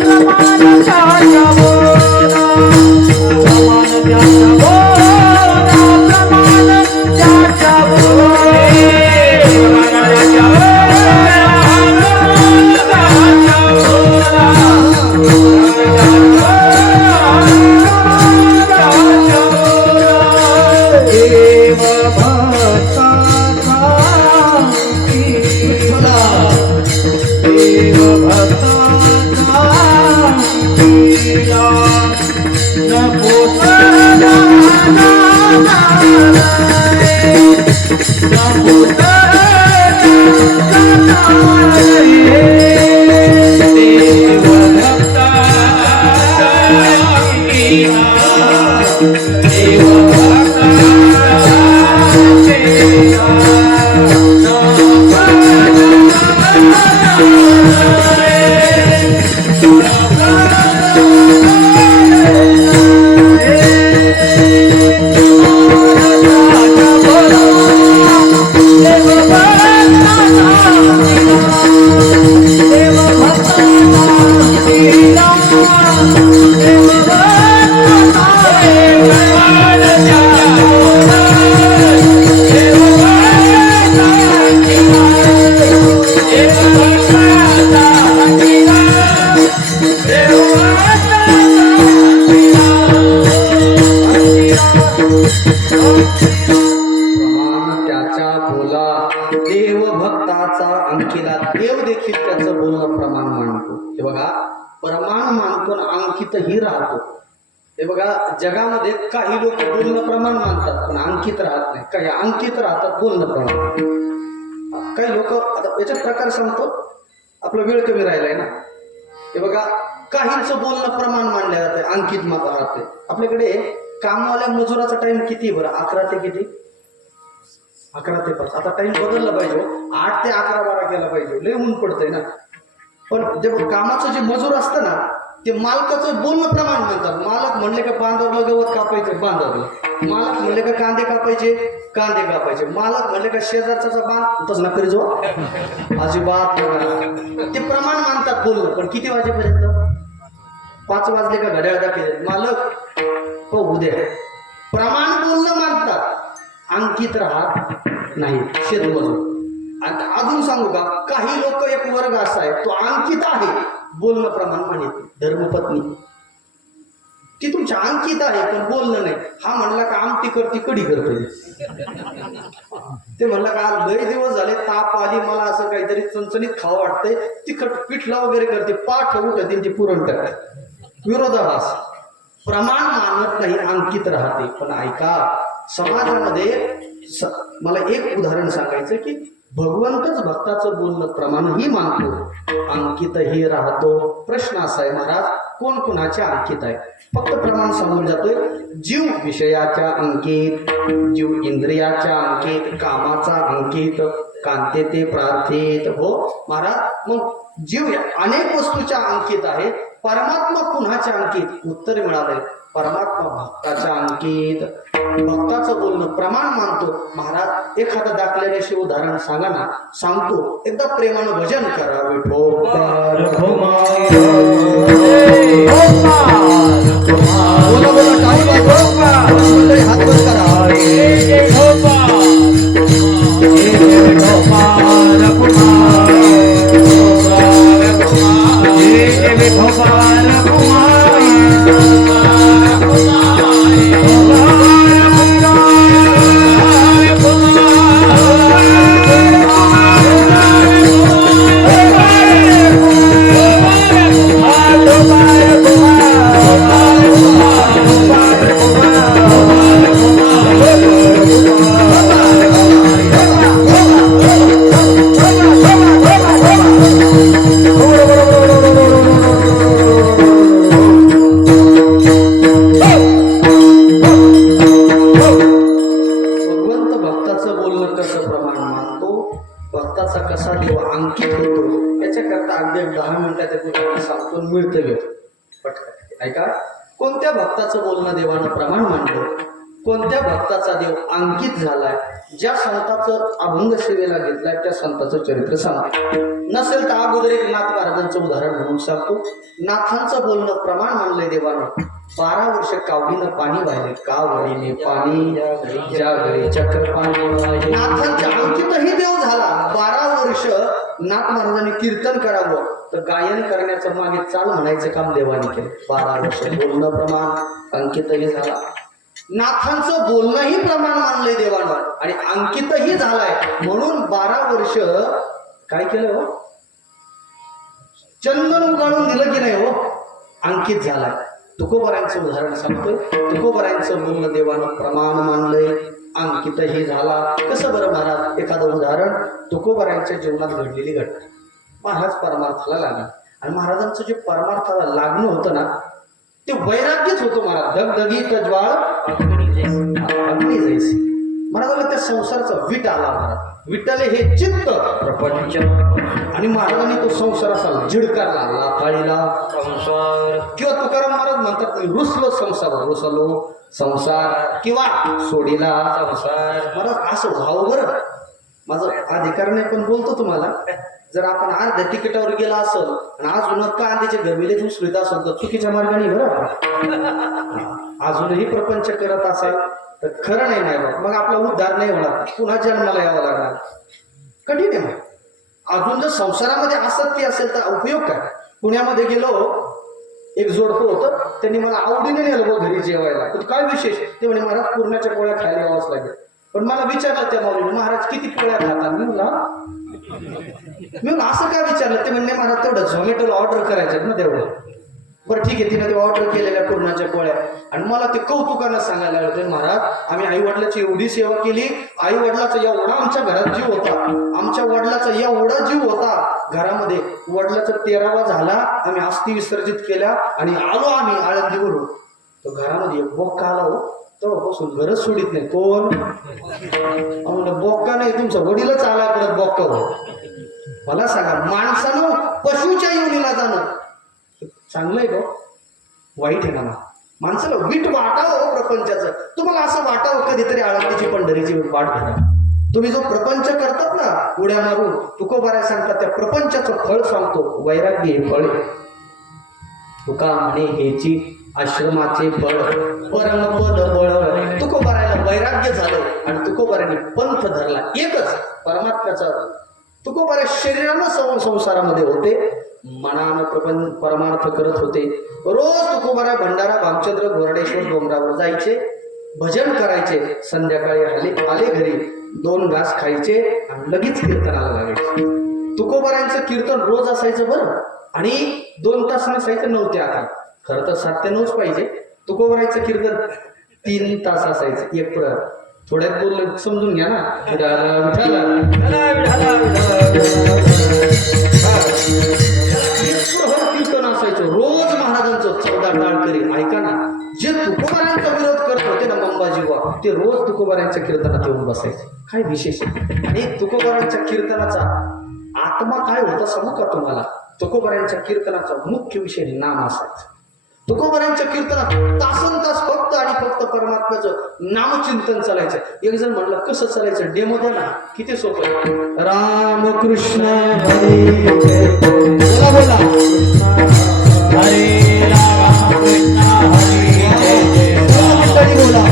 प्रमाण त्याच्या बोला, प्रमाण त्याच्या बोला, प्रमाण त्याच्या बोला. अंकिला देव देखील त्याचं बोलणं प्रमाण मानतो. हे बघा, प्रमाण मानतो अंकित ही राहतो. हे बघा, जगामध्ये काही लोक बोलणं प्रमाण मानतात पण अंकित राहत नाही, काही अंकित राहतात बोलणं प्रमाण. काही लोक, आता याच्यात प्रकार सांगतो, आपला वेळ कमी राहिलाय ना. हे बघा, काहींचं बोलणं प्रमाण मानलं जाते, अंकित मात्र राहते. आपल्याकडे कामवाल्या मजुराचा टाइम किती बरं? 11 ते किती? 11 ते 5. आता टाइम बदलला पाहिजे हो. 8 ते 11-12 केला पाहिजे. लय ऊन पडतंय ना. पण जे कामाचं जे मजूर असतं ना, ते मालकाचं बोलणं प्रमाण म्हणतात. मालक म्हणले का बांधावरला गवत कापायचं, बांधावरला. मालक म्हणले का कांदे कापायचे, कांदे कापायचे. मालक म्हणले का शेजारचा बांध तसं नका जो अजिबात नका. ते प्रमाण मानतात बोलणं. पण किती वाजेपर्यंत? 5 वाजले का घड्याळ दाखवले मालक हो उद्या. प्रमाण बोलणं मानतात, अंकित राहत नाही शेतमजूर. आता अजून सांगू का, काही लोक एक वर्ग असा आहे तो अंकित आहे, बोलणं प्रमाण मानित. धर्मपत्नी ती तुमच्या अंकित आहे पण बोलणं नाही. हा म्हणला का आमटी करते कढी करते, ते म्हणलं का आज लय दिवस झाले ताप आली मला असं काहीतरी चणचणीत खावं वाटतंय, तिखट पिठला वगैरे करते, पाठ उठते ती पुरण टाकते. विरोधाभास. प्रमाण मानत नाही, अंकित राहते. पण ऐका, समाजामध्ये मला एक उदाहरण सांगायचं की भगवंतच भक्ताचं बोलणं प्रमाणही मानतो, अंकितही राहतो. प्रश्न असा आहे महाराज, कोण कोणाच्या अंकित आहे? फक्त प्रमाण सांगून जातोय. जीव विषयाच्या अंकित, जीव इंद्रियाच्या अंकित, कामाचा अंकित, कांते ते प्रार्थित. हो महाराज, मग जीव अनेक वस्तूच्या अंकित आहे, परमात्मा कुणाच्या अंकित? उत्तर मिळालंय, परमात्मा भक्ताच्या अंकित. भक्ताचं बोलणं प्रमाण मानतो. महाराज एखादं दाखल्याने उदाहरण सांगा ना. सांगतो, एकदा प्रेमानं भजन करा. विठोबा बोला बोला, टाळी वाजवा, मंडळी हात वर करा. ऐका, कोणत्या भक्ताचं बोलणं देवानं प्रमाण मानलं, कोणत्या भक्ताचा देव अंकित झालाय, ज्या संताचं अभंग सेवेला घेतलाय त्या संताचं चरित्र सांगतो. नसेल तर अगोदर एक नाथ महाराजांचं उदाहरण म्हणून सांगतो. नाथांचं बोलणं प्रमाण मानलंय देवानं. 12 वर्ष कावडीनं पाणी वाहिले, कावडीने पाणी ज्या घरी चक्र पाणी. नाथांच्या अंकितही देव झाला. 12 वर्ष नाथ महाराजांनी कीर्तन करावं तर गायन करण्याचं मागे चाल म्हणायचं काम देवाने केलं. 12 वर्ष बोलणं प्रमाण, अंकितही झाला. नाथांचं बोलणंही प्रमाण मानलंय देवानं आणि अंकितही झालाय. म्हणून 12 वर्ष काय केलं हो? चंदन उगाळून दिलं की नाही हो, अंकित झालाय. तुकोबरायांचं उदाहरण सांगतोय. तुकोबरायांचं बोलणं देवानं प्रमाण मानलंय, अंकितही झाला. कसं बरं महाराज? एखादं उदाहरण, तुकोबरायांच्या जीवनात घडलेली घटना. महाराज परमार्थाला लागला आणि महाराजांचं जे परमार्थाला लागणं होतं ना ते वैराग्यच होतं महाराज. धगधगीत ज्वाळ अग्नी जैसी. महाराजांना त्या संसाराचा वीट आला. महाराज विठ्ठल हे चित्त प्रपंच आणि महाराजांनी तो संसार असा झिडकारला, लाथाळीला संसार. किंवा तुकाराम महाराज म्हणतात रुसलो संसार, रुसलो संसार किंवा सोडीला संसार. महाराज असं व्हावं बरं. माझं अधिकाराने पण बोलतो तुम्हाला. जर आपण अर्ध्या तिकिटावर गेला असेल आणि अजून कांद्याचे गरमिले दुसरीत असेल तर चुकीच्या मार्गाने बरं. अजूनही प्रपंच करत असाल तर खरं नाही मग आपला उद्धार नाही होणार, पुन्हा जन्माला यावं लागणार. कठीण आहे. अजून जर संसारामध्ये असत्य असेल तर उपयोग काय? पुण्यामध्ये गेलो, एक जोडपं होतं, त्यांनी मला आवडीने नेलं घरी जेवायला. पण काय विशेष? ते म्हणे महाराज पूर्णाच्या पोळ्या खायला यावंच लागेल. पण मला विचारलं त्या माऊलीने, महाराज किती पोळ्या खातात? मी म्हणलं असं काय विचारलं? ते म्हणणे महाराज तेवढं झोमॅटोला ऑर्डर करायचं ना तेवढं. बरं ठीक आहे, तिने ते ऑर्डर केलेल्या पूर्णाच्या पोळ्या आणि मला ते कौतुकानं सांगायला लागले, महाराज आम्ही आई वडिलाची एवढी सेवा केली, आई वडिलाचा एवढा आमच्या घरात जीव होता, आमच्या वडिलाचा एवढा जीव होता घरामध्ये, वडिलाचा 13वा झाला, आम्ही अस्थी विसर्जित केल्या आणि आलो आम्ही आळंदीवरून. तो घरामध्ये एक बोक्का आला हो, तेव्हापासून घरच सोडित नाही. कोण म्हणलं बोक्का नाही, तुमचा वडीलच आला परत बोक्का हो. मला सांगा, माणसानं पशुच्या योनीला जाणं चांगलं आहे का वाईट आहे ना? माणसाला वीट वाटावं प्रपंचाचं. तुम्हाला असं वाटावं कधीतरी आळंदीची पंढरीची वाट घ्या. तुम्ही जो प्रपंच करतात ना उड्या मारून, तुकोबाराय सांगतात त्या प्रपंचाचं फळ सांगतो, वैराग्य हे फळ आहे. तुका म्हणे हेची आश्रमाचे बळ परमपद बळ. तुकोबारायला वैराग्य झालं आणि तुकोबाराने पंथ धरला एकच परमात्म्याचा. तुकोबाराय शरीरानं संसारामध्ये होते, मनानं परमार्थ करत होते. रोज तुकोबाराय भंडारा भामचंद्र गोरडेश्वर डोंगरावर जायचे, भजन करायचे, संध्याकाळी आले घरी 2 घास खायचे आणि लगेच कीर्तनाला लागायचे. तुकोबारायांचं कीर्तन रोज असायचं बरं, आणि 2 तास नसायचं 9 ते 11. खरं तर 7 ते 9च पाहिजे. तुकोबारायचं कीर्तन 3 तास असायचं एक प्रहर. थोड्यात बोललं समजून घ्या ना. कीर्तन असायचं रोज महाराजांचं 14 टाळकरी. ऐका ना, जे तुकोबारायांचा विरोध करत होते ना मंबाजीबा, ते रोज तुकोबारायांच्या कीर्तनात येऊन बसायचे. काय विशेष आहे? आणि तुकोबारायांच्या कीर्तनाचा आत्मा काय होता सांगू का तुम्हाला? तुकोबारायांच्या कीर्तनाचा मुख्य विषय नाम असायचा. तुकोबारायांच्या कीर्तनात तासन तास फक्त आणि फक्त परमात्म्याचं नामचिंतन चालायचं. एक जण म्हणलं कसं चालायचं, डेमो द्या ना. किती सोपं आहे. राम कृष्ण हरी बोला बोला. हरे राम कृष्ण हरी बोला.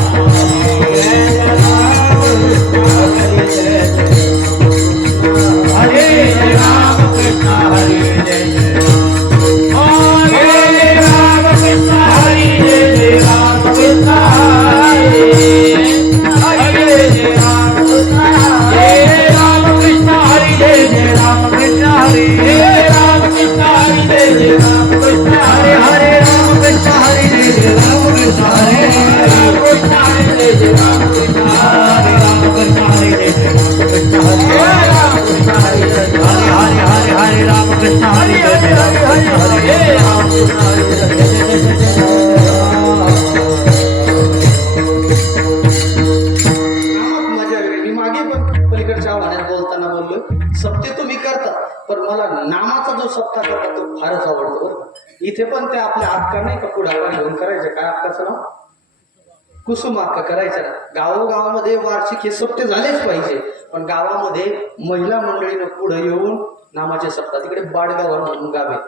हरे राम कृष्ण हरी सत्य तुम्ही करता, पण मला नामाचा जो सप्ताह करता तो फारच आवडतो बरं. इथे पण ते आपल्या अक्का नाही का पुढाकार घेऊन करायचे. काय अक्काचं नाव? कुसुम अक्का करायच्या. गावोगावामध्ये वार्षिक हे सप्ते झालेच पाहिजे, पण गावामध्ये महिला मंडळीनं पुढे येऊन नामाचे सप्ताह, तिकडे बाडगाव म्हणून गाव आहे,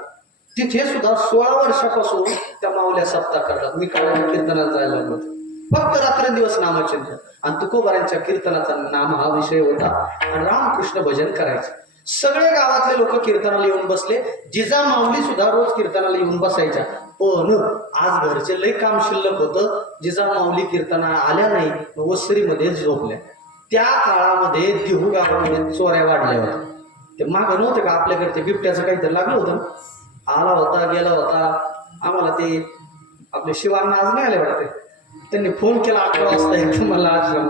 तिथे सुद्धा 16 वर्षापासून त्या माऊल्या सप्ताह करतात. मी काळाच्या कीर्तनाला जायला लागलो, फक्त रात्रंदिवस नामचिंतन. आणि तुकोबारांच्या कीर्तनाचा नाम हा विषय होता, आणि रामकृष्ण भजन करायचं. सगळे गावातले लोक कीर्तनाला येऊन बसले. जिजा माऊली सुद्धा रोज कीर्तनाला येऊन बसायच्या. पण आज घरचे लय काम शिल्लक होतं. जिजा माऊली कीर्तना आल्या नाही, वसरीमध्ये झोपल्या. त्या काळामध्ये देहू गावामध्ये चोऱ्या वाढल्या होत्या. ते मागं नव्हते का आपल्याकडे ते बिबट्याचं काहीतरी लागलं होतं, आला होता गेला होता. आम्हाला ते आपले शिवांना आज नाही आले वाटते, त्यांनी फोन केला 11 वाजता येतो मला आश्रम.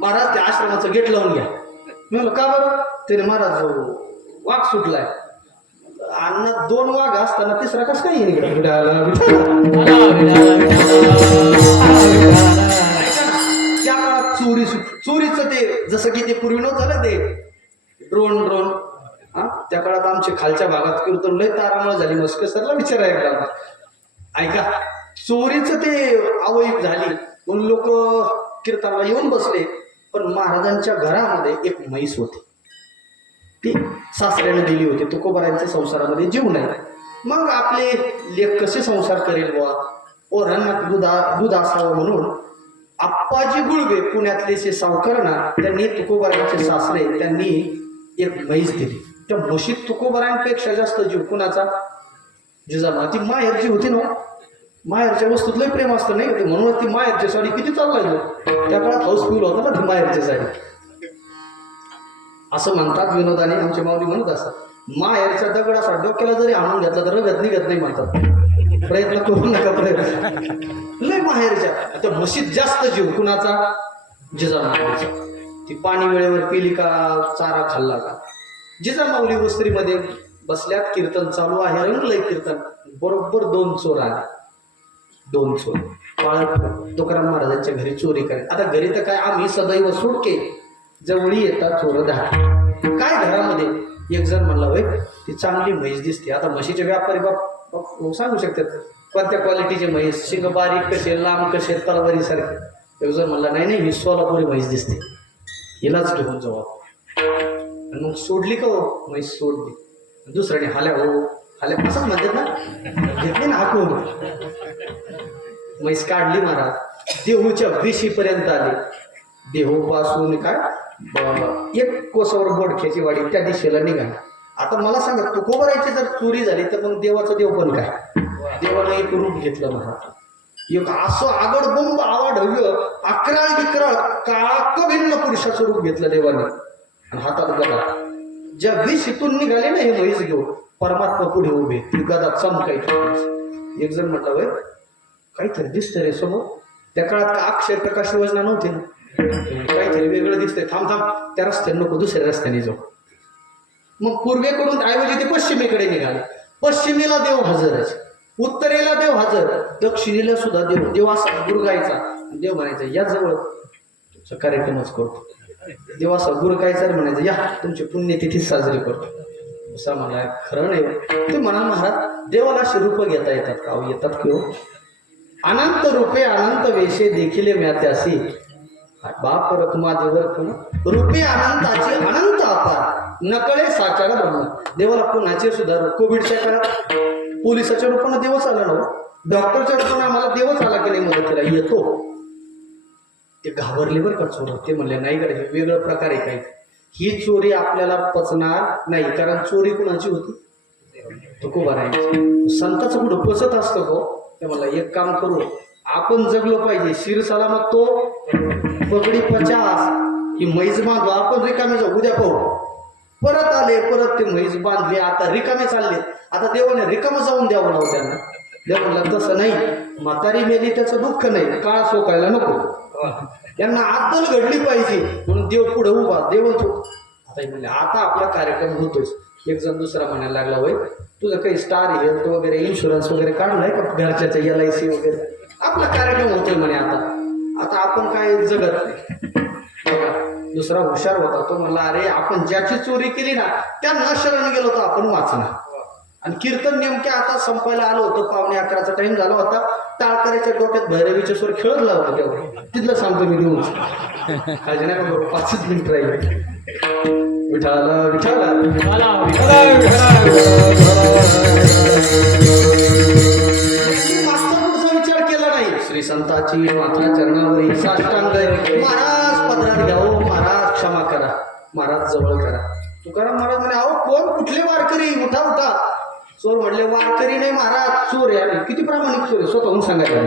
महाराज त्या आश्रमाचं गेट लावून घ्या. मी म्हणलं का बरं? त्याने महाराज वाघ सुटलाय. अन्न 2 वाघ असताना तिसरा कसं काय येईल? त्या काळात चोरीचं ते जसं की ते पूर्वी नव्हतं ना ते ड्रोन हा, त्या काळात आमच्या खालच्या भागात कीर्तन लय तारामळ झाली. मस्के सरला विचारायला ऐका, चोरीचं ते अवैध झाली म्हणून लोक कीर्तनाला येऊन बसले. पण महाराजांच्या घरामध्ये एक म्हैस होती, ती सासऱ्याने दिली होती. तुकोबारायांच्या संसारामध्ये जीव नाही. मग आपले लेख कसे संसार करेल बुवा, पोरांना दूध असावं म्हणून आप्पाजी गुळवे पुण्यातले जे सावकार ना, त्यांनी तुकोबारायांचे सासरे त्यांनी एक म्हैस दिली. त्या म्हशीत तुकोबारायांपेक्षा जास्त जीव कुणाचा? जिजामा. ती माहेरची होती ना, माहेरच्या वस्तूत लय प्रेम असतं नाही होते, म्हणून ती माहेरची साडी किती चाललाय. त्या काळात हाऊसफुल होतं ना ती माहेरची साडी. असं म्हणतात विनोदाने, आमच्या माऊली म्हणत असतात, माहेरच्या दगडाचा डोक्याला जरी आणून घेतला तर रगत निघत नाही म्हणतात. प्रयत्न करू नका प्रयत्न. लय माहेरच्या. त्या म्हशीत जास्त जीव कुणाचा? जिजामाऊलीचा. ती पाणी वेळेवर पिली का, चारा खाल्ला का. जिजामाऊली वस्त्रीमध्ये बसल्यात, कीर्तन चालू आहे, रंगलंय कीर्तन. बरोबर 2 चोर आले. 2 चोर बाळक तुकाराम महाराजांच्या घरी चोरी करायची. आता घरी तर काय आम्ही सदैव सुटके जवळी येतात चोर धाड. काय घरामध्ये एक जण म्हणला होय ती चांगली म्हैस दिसते. आता म्हशीचे व्यापारी बाप सांगू शकतात कोणत्या क्वालिटीचे म्हैस, शिंग बारीक कसे, लांब कसे, तलवारी सारखे. एक जण म्हणला नाही नाही ही सोलापुरी म्हैस दिसते, हिलाच घेऊन जाऊ आपण. आणि मग सोडली का हो म्हैस, सोडली. दुसऱ्याने हाल्या हो हाल्या असंच म्हणतात ना, घेतली ना हाकून. म्हैस काढली महाराज, देहूच्या वेशीपर्यंत आले. देहूपासून काय एक कोसावर बोडख्याची वाडी त्या दिशेला निघाली. आता मला सांगा तुकोबारायची जर चोरी झाली तर मग देवाचं देव पण काय. देवानं एक रूप घेतलं महाराज, एक असं आगडबंब आवाढव्य अकराळ विकराळ काळ भिन्न पुरुषाचं रूप घेतलं देवाने. आणि हातात गदा, ज्या वेशीतून निघाले ना हे म्हैस घेऊन, परमात्मा पुढे उभे, ती गदा चमकायची. एक जण म्हटलं वय काहीतरी दिसतं रे समोर. त्या काळात का अक्षय प्रकाश योजना नव्हती ना, काहीतरी वेगळं दिसतंय, थांब थांब त्या रस्त्याने नको दुसऱ्या रस्त्याने जाऊ. मग पूर्वेकडून ऐवजी ते पश्चिमेकडे निघाले. पश्चिमेला देव हजरच, उत्तरेला देव हजर, दक्षिणेला सुद्धा देव. देव असा गुरगायचा, देव म्हणायचा या जवळ तुमचा कार्यक्रमच करतो. देव असा गुरगायचा म्हणायचं या तुमची पुण्यतिथी साजरी करतो. असा म्हणला खरं नाही. ते म्हणाल महाराज देवाला अशी रूप घेता येतात का? येतात किंवा अनंत रूपे अनंत वेशे देखील म्यात्यासी बाप रखमा देवर रूपे अनंताची अनंत अपार नकळे साचार ब्रह्म. देवाला कोणाचे सुद्धा कोविडच्या काळात पोलिसाच्या रूपानं देवच आला ना, डॉक्टरच्या रूपानं आम्हाला देवच आला की नाही मदतीला येतो. ते घाबरले बरं का चोर. ते म्हणले नाही करायचे, वेगळं प्रकार आहे काही. ही चोरी आपल्याला पचणार नाही, कारण चोरी कुणाची होती? तुकोबारायांची. संताचं कुठं पचत असतं गो. ते मला एक काम करू, आपण जगलो पाहिजे. शिर सलामत तो पगडी 50 ही म्हैस बांधू, आपण रिकामे जाऊ. उद्या पाहू. परत आले, परत ते म्हैस बांधले, आता रिकामे चालले. आता देवाने रिकामं जाऊन द्यावं नाव त्यांना. देव म्हणला तसं नाही, म्हातारी मेली त्याचं दुःख नाही, काळ सोकायला नको. त्यांना आदल घडली पाहिजे म्हणून देव पुढे उभा. देव आता म्हणले आता आपला कार्यक्रम होतोच. एक जण दुसरा म्हणायला लागला होय तुझं काही स्टार हेल्थ वगैरे इन्शुरन्स वगैरे काढलाय का घरच्याच्या LIC वगैरे? आपला कार्यक्रम होतोय म्हणे आता आपण काय जगत नाही. बघा दुसरा हुशार होता, तो म्हणला अरे आपण ज्याची चोरी केली ना त्यांना शरण गेलो तर आपण वाचणार. आणि कीर्तन नेमक्या आता संपायला आलं होतं, 11:15चा टाइम झाला होता. टाळकऱ्याच्या डोक्यात भैरवीच्या स्वर खेळला होता. तेव्हा तिथलं सांगतो मी देऊन काळजी नाही का, 5 मिनिट राहिले. विठाला विठाला पुढचा विचार केला नाही. श्री संताची माथा चरणावरी साष्टांग महाराज पदरात घ्यावं, महाराज क्षमा करा, महाराज जवळ करा. तुकाराम महाराज म्हणे अहो कोण कुठले वारकरी, उठा उठा. चोर म्हणले वारकरी नाही महाराज, चोर आहे. किती प्रामाणिक चोर आहे स्वतःहून सांगायला.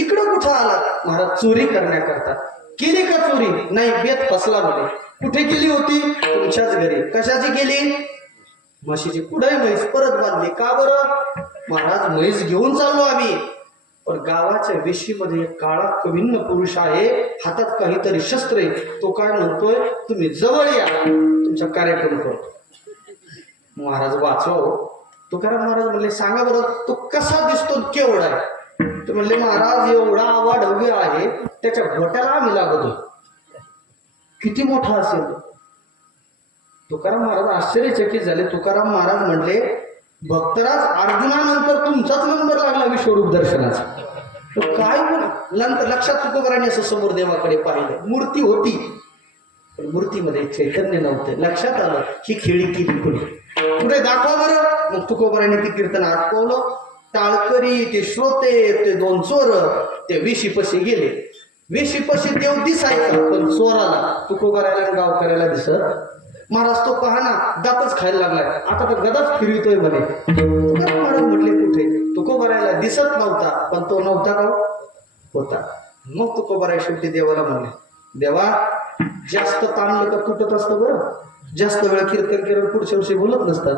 इकडं कुठं आला महाराज? चोरी करण्याकरता. केली का चोरी? नाही, बेत फसला म्हणे. कुठे केली होती? तुमच्याच घरी. कशाची केली? म्हशीची. कुठे म्हैस? परत बांधली. का बरं? महाराज म्हैस घेऊन चाललो आम्ही, पण गावाच्या वेशीमध्ये एक काळा कविन्न पुरुष आहे, हातात काहीतरी शस्त्र आहे. तो काय म्हणतोय तुम्ही जवळ या, तुमचा कार्यक्रम करतो. महाराज वाचव. तुकाराम महाराज म्हणले सांगा बरं तो कसा दिसतो, केवढा आहे? ते म्हणले महाराज एवढा आवाढव्य आहे, त्याच्या घोट्याला आम्ही लागतो. किती मोठा असेल? तुकाराम महाराज आश्चर्यचकित झाले. तुकाराम महाराज म्हणले भक्तराज अर्जुनानंतर तुमचाच नंबर लागला विश्वरूप दर्शनाचा. काय नंतर लक्षात तुकोबारांनी असं समोर देवाकडे पाहिलं. मूर्ती होती पण मूर्तीमध्ये चैतन्य नव्हतं. लक्षात आलं ही खेळी केली कोणी. पुढे दाखवा बरं. मग तुकोबारांनी ती कीर्तन आटकवलं. टाळकरी ते श्रोते ते 2 चोर ते वेशीपाशी गेले. वेशीपाशी देव दिसायचा पण चोराला तुकोबारायला गाव करायला दिसत. महाराज तो पहा ना दातच खायला लागलाय, आता तर गदाच फिरतोय म्हणे. महाराज म्हटले कुठे? तुकोबारायला दिसत नव्हता पण तो नव्हता का होता. मग तुकोबाराय शेवटी देवाला म्हणले देवा जास्त ताणलं का तुटत असतं बरं, जास्त वेळ कीर्तन केलं पुढच्या वर्षी बोलत नसतात.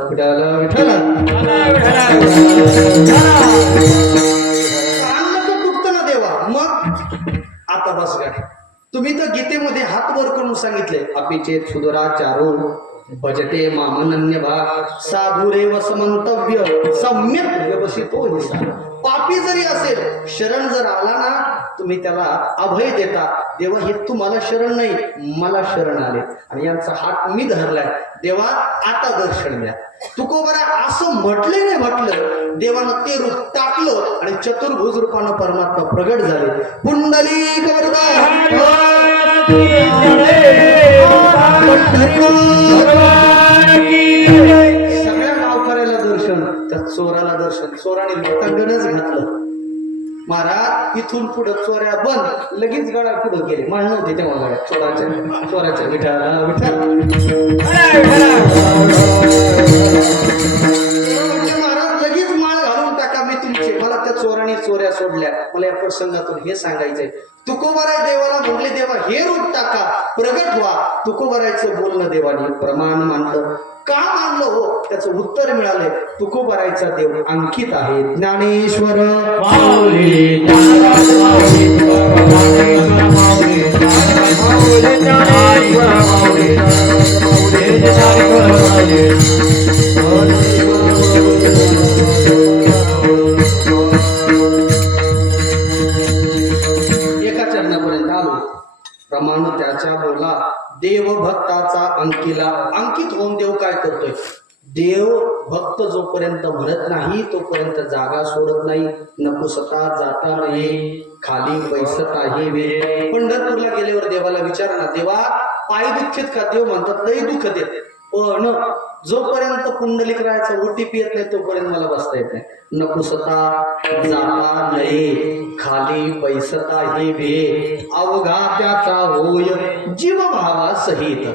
ताणलं तर तुटतं ना देवा. मग आता बस गाडी. तुम्ही तर गीतेमध्ये हात वर करून सांगितले अपिचेत सुधरा चारो भजते मामनन्य भाग साधुरेव समंतव्य सम्यक व्यवसितो हिसा. पापी जरी असेल शरण जर आला ना तुम्ही त्याला अभय देता. देवा हे तुम्हाला शरण नाही मला शरण आले आणि यांचा हात मी धरलाय देवा आता दर्शन द्या. तुकोबरा असं म्हटले नाही म्हटलं देवानं ते रूप टाकलं आणि चतुर्भुज रूपानं परमात्मा प्रगट झाले. पुंडलिक सगळ्या गावकऱ्याला दर्शन त्या चोराला दर्शन. चोराने लोटांगणच घातलं. महाराज इथून पुढे चोऱ्या बंद. लगेच गळा पुढे गेले. माळ नव्हते तेव्हा गळ्यात चोराच्या विठाला विठा. महाराज लगेच माळ घालून टाका मी तुमचे. मला त्या चोराने चोऱ्या सोडल्या. मला या प्रसंगातून हे सांगायचंय. तुकोबाराय देवाला म्हटले देवा हे रूप टाका प्रगट व्हा. तुकोबारायचं बोलणं देवाने प्रमाण मानलं. का मानलं हो त्याचं उत्तर मिळालंय. तुकोबारायचा देव अंकित आहे. ज्ञानेश्वर माऊली ज्ञानराज माऊली माऊली ज्ञानेश्वर माऊली माऊली ज्ञानेश्वर एका चरणापर्यंत आलो. प्रमाण त्याच्या बोला देव भक्ताचा अंकिला. अंकित होऊन देव काय करतोय. देव भक्त जोपर्यंत म्हणत नाही तोपर्यंत जागा सोडत नाही. नपुसता जाता नाही खाली पैसता हे वे. पंढरपूरला गेल्यावर देवाला विचारा ना देवा पाय दुःखित का. देव म्हणतात लई दुःख देते पण जोपर्यंत पुंडलिक राहायचा ओटीपी येत नाही तोपर्यंत मला बसता येत नाही. नपुसता जाता नाही खाली पैसता हे वे. अवघा त्याचा होय जीव भावा सहित.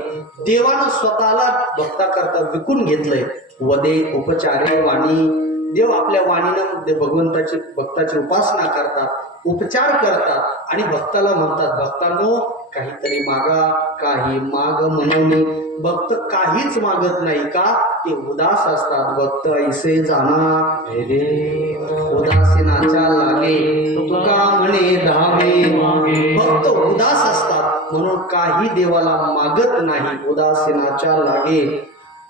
देवानं स्वतःला भक्ता करता विकून घेतलंय. वदे उपचारे वाणी. देव आपल्या वाणीनं भगवंताची भक्ताची उपासना करतात उपचार करतात आणि भक्ताला म्हणतात भक्तांनो काहीतरी मागा. काही माग म्हणून भक्त काहीच मागत नाही का ते उदास असतात. भक्त ऐसे जाना उदासीनाच्या लागे तुका म्हणे धावे. भक्त उदास असतात म्हणून काही देवाला मागत नाही. उदासीनाच्या लागे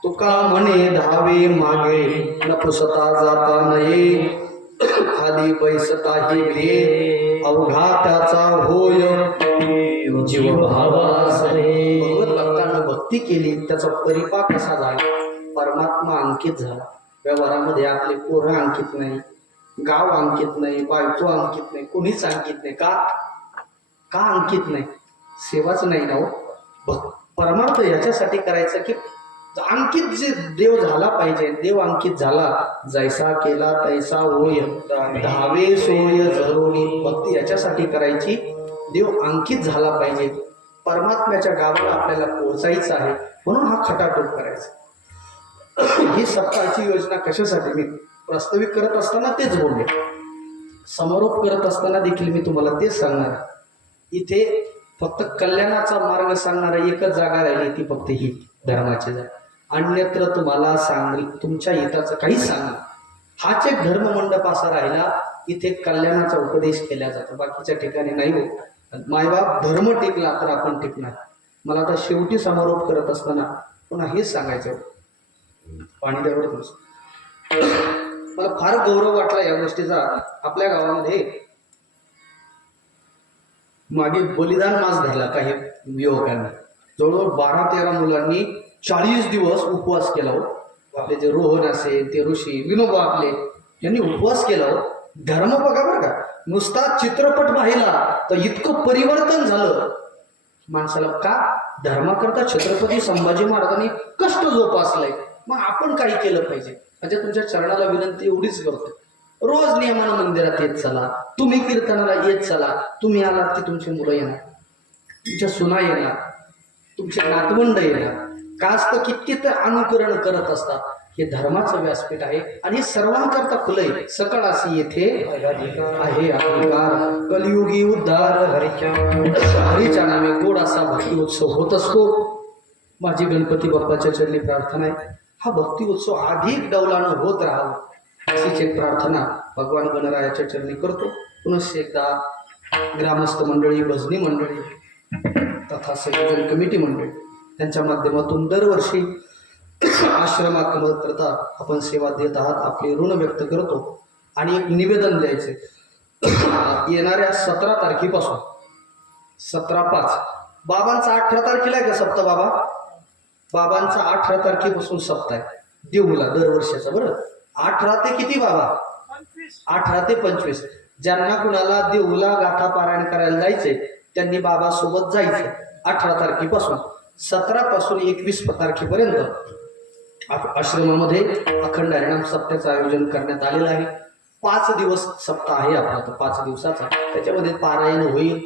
तुका म्हणे धावे मागे. नपुसता जाता नये खाली बैसता ही भे. अवघा त्याचा होय जीव भावासरे. भगवत भक्तांना भक्ती केली त्याचा परिपाक कसा झाला. परमात्मा अंकित झाला. व्यवहारामध्ये आपले पोरं अंकित नाही गाव अंकित नाही बायको अंकित नाही कोणीच अंकित नाही. का अंकित नाही. सेवाच नाही ना हो. परमार्थ याच्यासाठी करायचं की अंकित जे देव झाला पाहिजे. देव अंकित झाला जैसा केला तैसा होय धावे सोय जरोनी. भक्ती याच्यासाठी करायची देव अंकित झाला पाहिजे. परमात्म्याच्या गावाला आपल्याला पोहोचायचं आहे म्हणून हा खटाटोप करायचा. ही सप्ताहाची योजना कशासाठी मी प्रस्तावित करत असताना तेच बोलले. समारोप करत असताना देखील मी तुम्हाला तेच सांगणार. इथे फक्त कल्याणाचा मार्ग सांगणारा एकच जागा राहिली ती फक्त ही धर्माची जागा. अन्यत्र तुम्हाला सांग तुमच्या हिताचं काहीच सांगा. हाच एक धर्म मंडप असा राहिला इथे कल्याणाचा उपदेश केला जातो. बाकीच्या ठिकाणी नाही हो. मायबाप धर्म टिकला तर आपण टिकणार. मला आता शेवटी समारोप करत असताना पुन्हा हेच सांगायचं. पाणी द्यावर मला फार गौरव वाटला या गोष्टीचा. आपल्या गावामध्ये मागे बलिदान मास धरला काही युवकांनी. जवळजवळ 12-13 मुलांनी 40 दिवस उपवास केला हो. आपले जे रोहन असेल ते ऋषी विनोबा आपले यांनी उपवास केला हो. धर्म बघा बरं का. नुसता चित्रपट पाहिला तर इतकं परिवर्तन झालं माणसाला. का धर्माकरता छत्रपती संभाजी महाराजांनी कष्ट जोपासलंय. मग आपण काही केलं पाहिजे. म्हणजे तुमच्या चरणाला विनंती एवढीच करतो. रोज नियमानं मंदिरात येत चला. तुम्ही कीर्तनाला येत चला. तुम्ही आलात की तुमची मुलं येणार तुमच्या सुना येणार तुमचे नातवंड येणार. का असतं किती तर अनुकरण करत असतात. हे धर्माचं व्यासपीठ आहे आणि हे सर्वांकरता खुलंय. सकाळ अशी येथे आहे अधिकार. कलियुगी उद्धार हरीच्या नामे गोड असा भक्ती उत्सव होत असतो. माझी गणपती बाप्पाच्या चरणी प्रार्थना आहे हा भक्ती उत्सव अधिक डौलानं होत राहावं अशीच एक प्रार्थना भगवान गणरायाच्या चरणी करतो. पुनश्च एकदा ग्रामस्थ मंडळी भजनी मंडळी तथा संयोजन कमिटी मंडळी त्यांच्या माध्यमातून दरवर्षी आश्रमाकरता आपण सेवा देत आहात, आपले ऋण व्यक्त करतो आणि एक निवेदन द्यायचे. येणाऱ्या 17 तारखेपासून 17/5 बाबांचा 18 तारखेला आहे का सप्ताह बाबा? बाबांचा 18 तारखेपासून सप्ताह आहे देऊला दरवर्षाचा. बरं 18 ते किती बाबा? 18 ते 25. ज्यांना कुणाला देऊला गाथा पारायण करायला जायचे त्यांनी बाबासोबत जायचे. 18 तारखेपासून 17 पासून 21 तारखेपर्यंत आश्रमामध्ये अखंड हरिनाम सप्ताहाचं आयोजन करण्यात आलेलं आहे. 5 दिवस सप्ताह आहे आपला, तो 5 दिवसाचा. त्याच्यामध्ये पारायण होईल,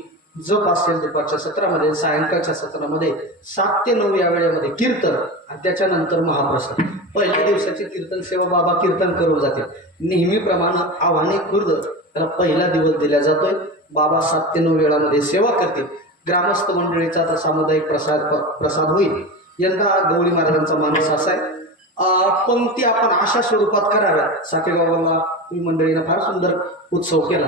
जप असेल दुपारच्या सत्रामध्ये, सायंकाळच्या सत्रामध्ये 7 ते 9 या वेळेमध्ये कीर्तन आणि त्याच्यानंतर महाप्रसाद. पहिल्या दिवसाची कीर्तन सेवा बाबा कीर्तन करून जातील. नेहमीप्रमाणे आव्हाने खुर्द त्याला पहिला दिवस दिला जातोय. बाबा 7 ते 9 वेळामध्ये सेवा करतील. ग्रामस्थ मंडळीचा आता सामुदायिक प्रसाद होईल. यंदा गवळी महाराजांचा मानस असा आहे, पंक्ती आपण अशा स्वरूपात कराव्या. सातेगावाला तुम्ही मंडळीनं फार सुंदर उत्सव केला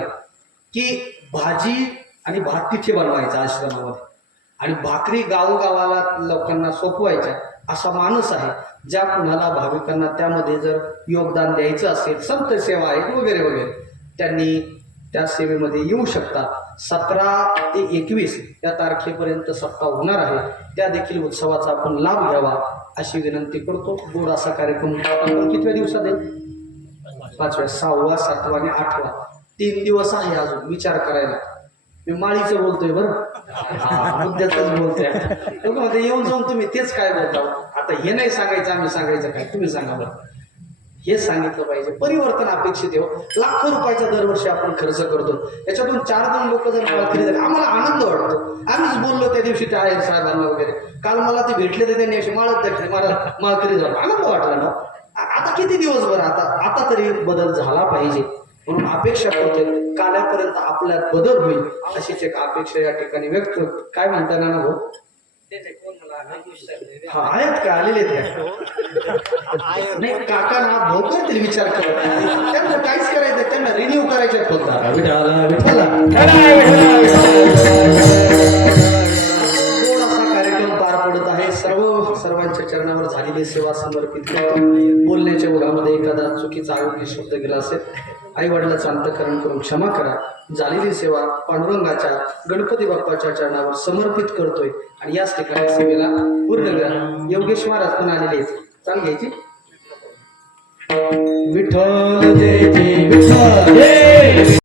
की भाजी आणि भात तिथे बनवायचा आश्रमामध्ये आणि भाकरी गावोगावाला लोकांना सोपवायच्या असा माणूस आहे. ज्या कुणाला भाविकांना त्यामध्ये जर योगदान द्यायचं असेल, संत सेवा आहे वगैरे वगैरे, त्यांनी त्या सेवेमध्ये येऊ शकता. 17 ते 21 या तारखेपर्यंत सप्ताह होणार आहे. त्या देखील उत्सवाचा आपण लाभ घ्यावा अशी विनंती करतो. गोड असा कार्यक्रम आपण कितव्या दिवसात आहे? 5व्या, 6वा, 7वा आणि 8वा. 3 दिवस आहे अजून विचार करायला. मी माळीचं बोलतोय बरं, मुद्द्यातच बोलतोय. मध्ये येऊन जाऊन तुम्ही तेच काय बोलता. आता हे नाही सांगायचं, आम्ही सांगायचं काय, तुम्ही सांगा बरं. हे सांगितलं पाहिजे. परिवर्तन अपेक्षित आहे. लाखो रुपयाचा दरवर्षी आपण खर्च करतो. याच्यातून 4-2 लोक जर माळकरी झाले आम्हाला आनंद वाटतो. आम्हीच बोललो त्या दिवशी त्या आहे साहेबांना वगैरे, काल मला ते भेटले तर त्यांनी अशी माळत दाखली, मला माळकरी झालो, आनंद वाटला ना. आता किती दिवस बरं, आता तरी बदल झाला पाहिजे म्हणून अपेक्षा करतोय. काल्यापर्यंत आपल्यात बदल होईल अशीच एक अपेक्षा या ठिकाणी व्यक्त. काय म्हणता ना भाऊ? हा आहेत का? आलेले नाही काका ना भाऊ काहीतरी विचार करत, त्यांना काहीच करायचं, त्यांना रिन्यू करायचे होता. थोडासा कार्यक्रम पार पडत आहे. सर्वांच्या चरणावर झालेली सेवा समर्पित करतो. बोलण्याच्या ओघामध्ये एखादा चुकीचा आरोग्य शब्द गेला असेल, आई वडिलांचं अंतकरण करून क्षमा करा. झालेली सेवा पांडुरंगाच्या गणपती बाप्पाच्या चरणावर समर्पित करतोय आणि याच ठिकाणी सेवेला पूर्ण वेळा योगेश महाराज पण आलेले आहेत. चांग घ्यायची. विठ्ठल जय जय विठ्ठल.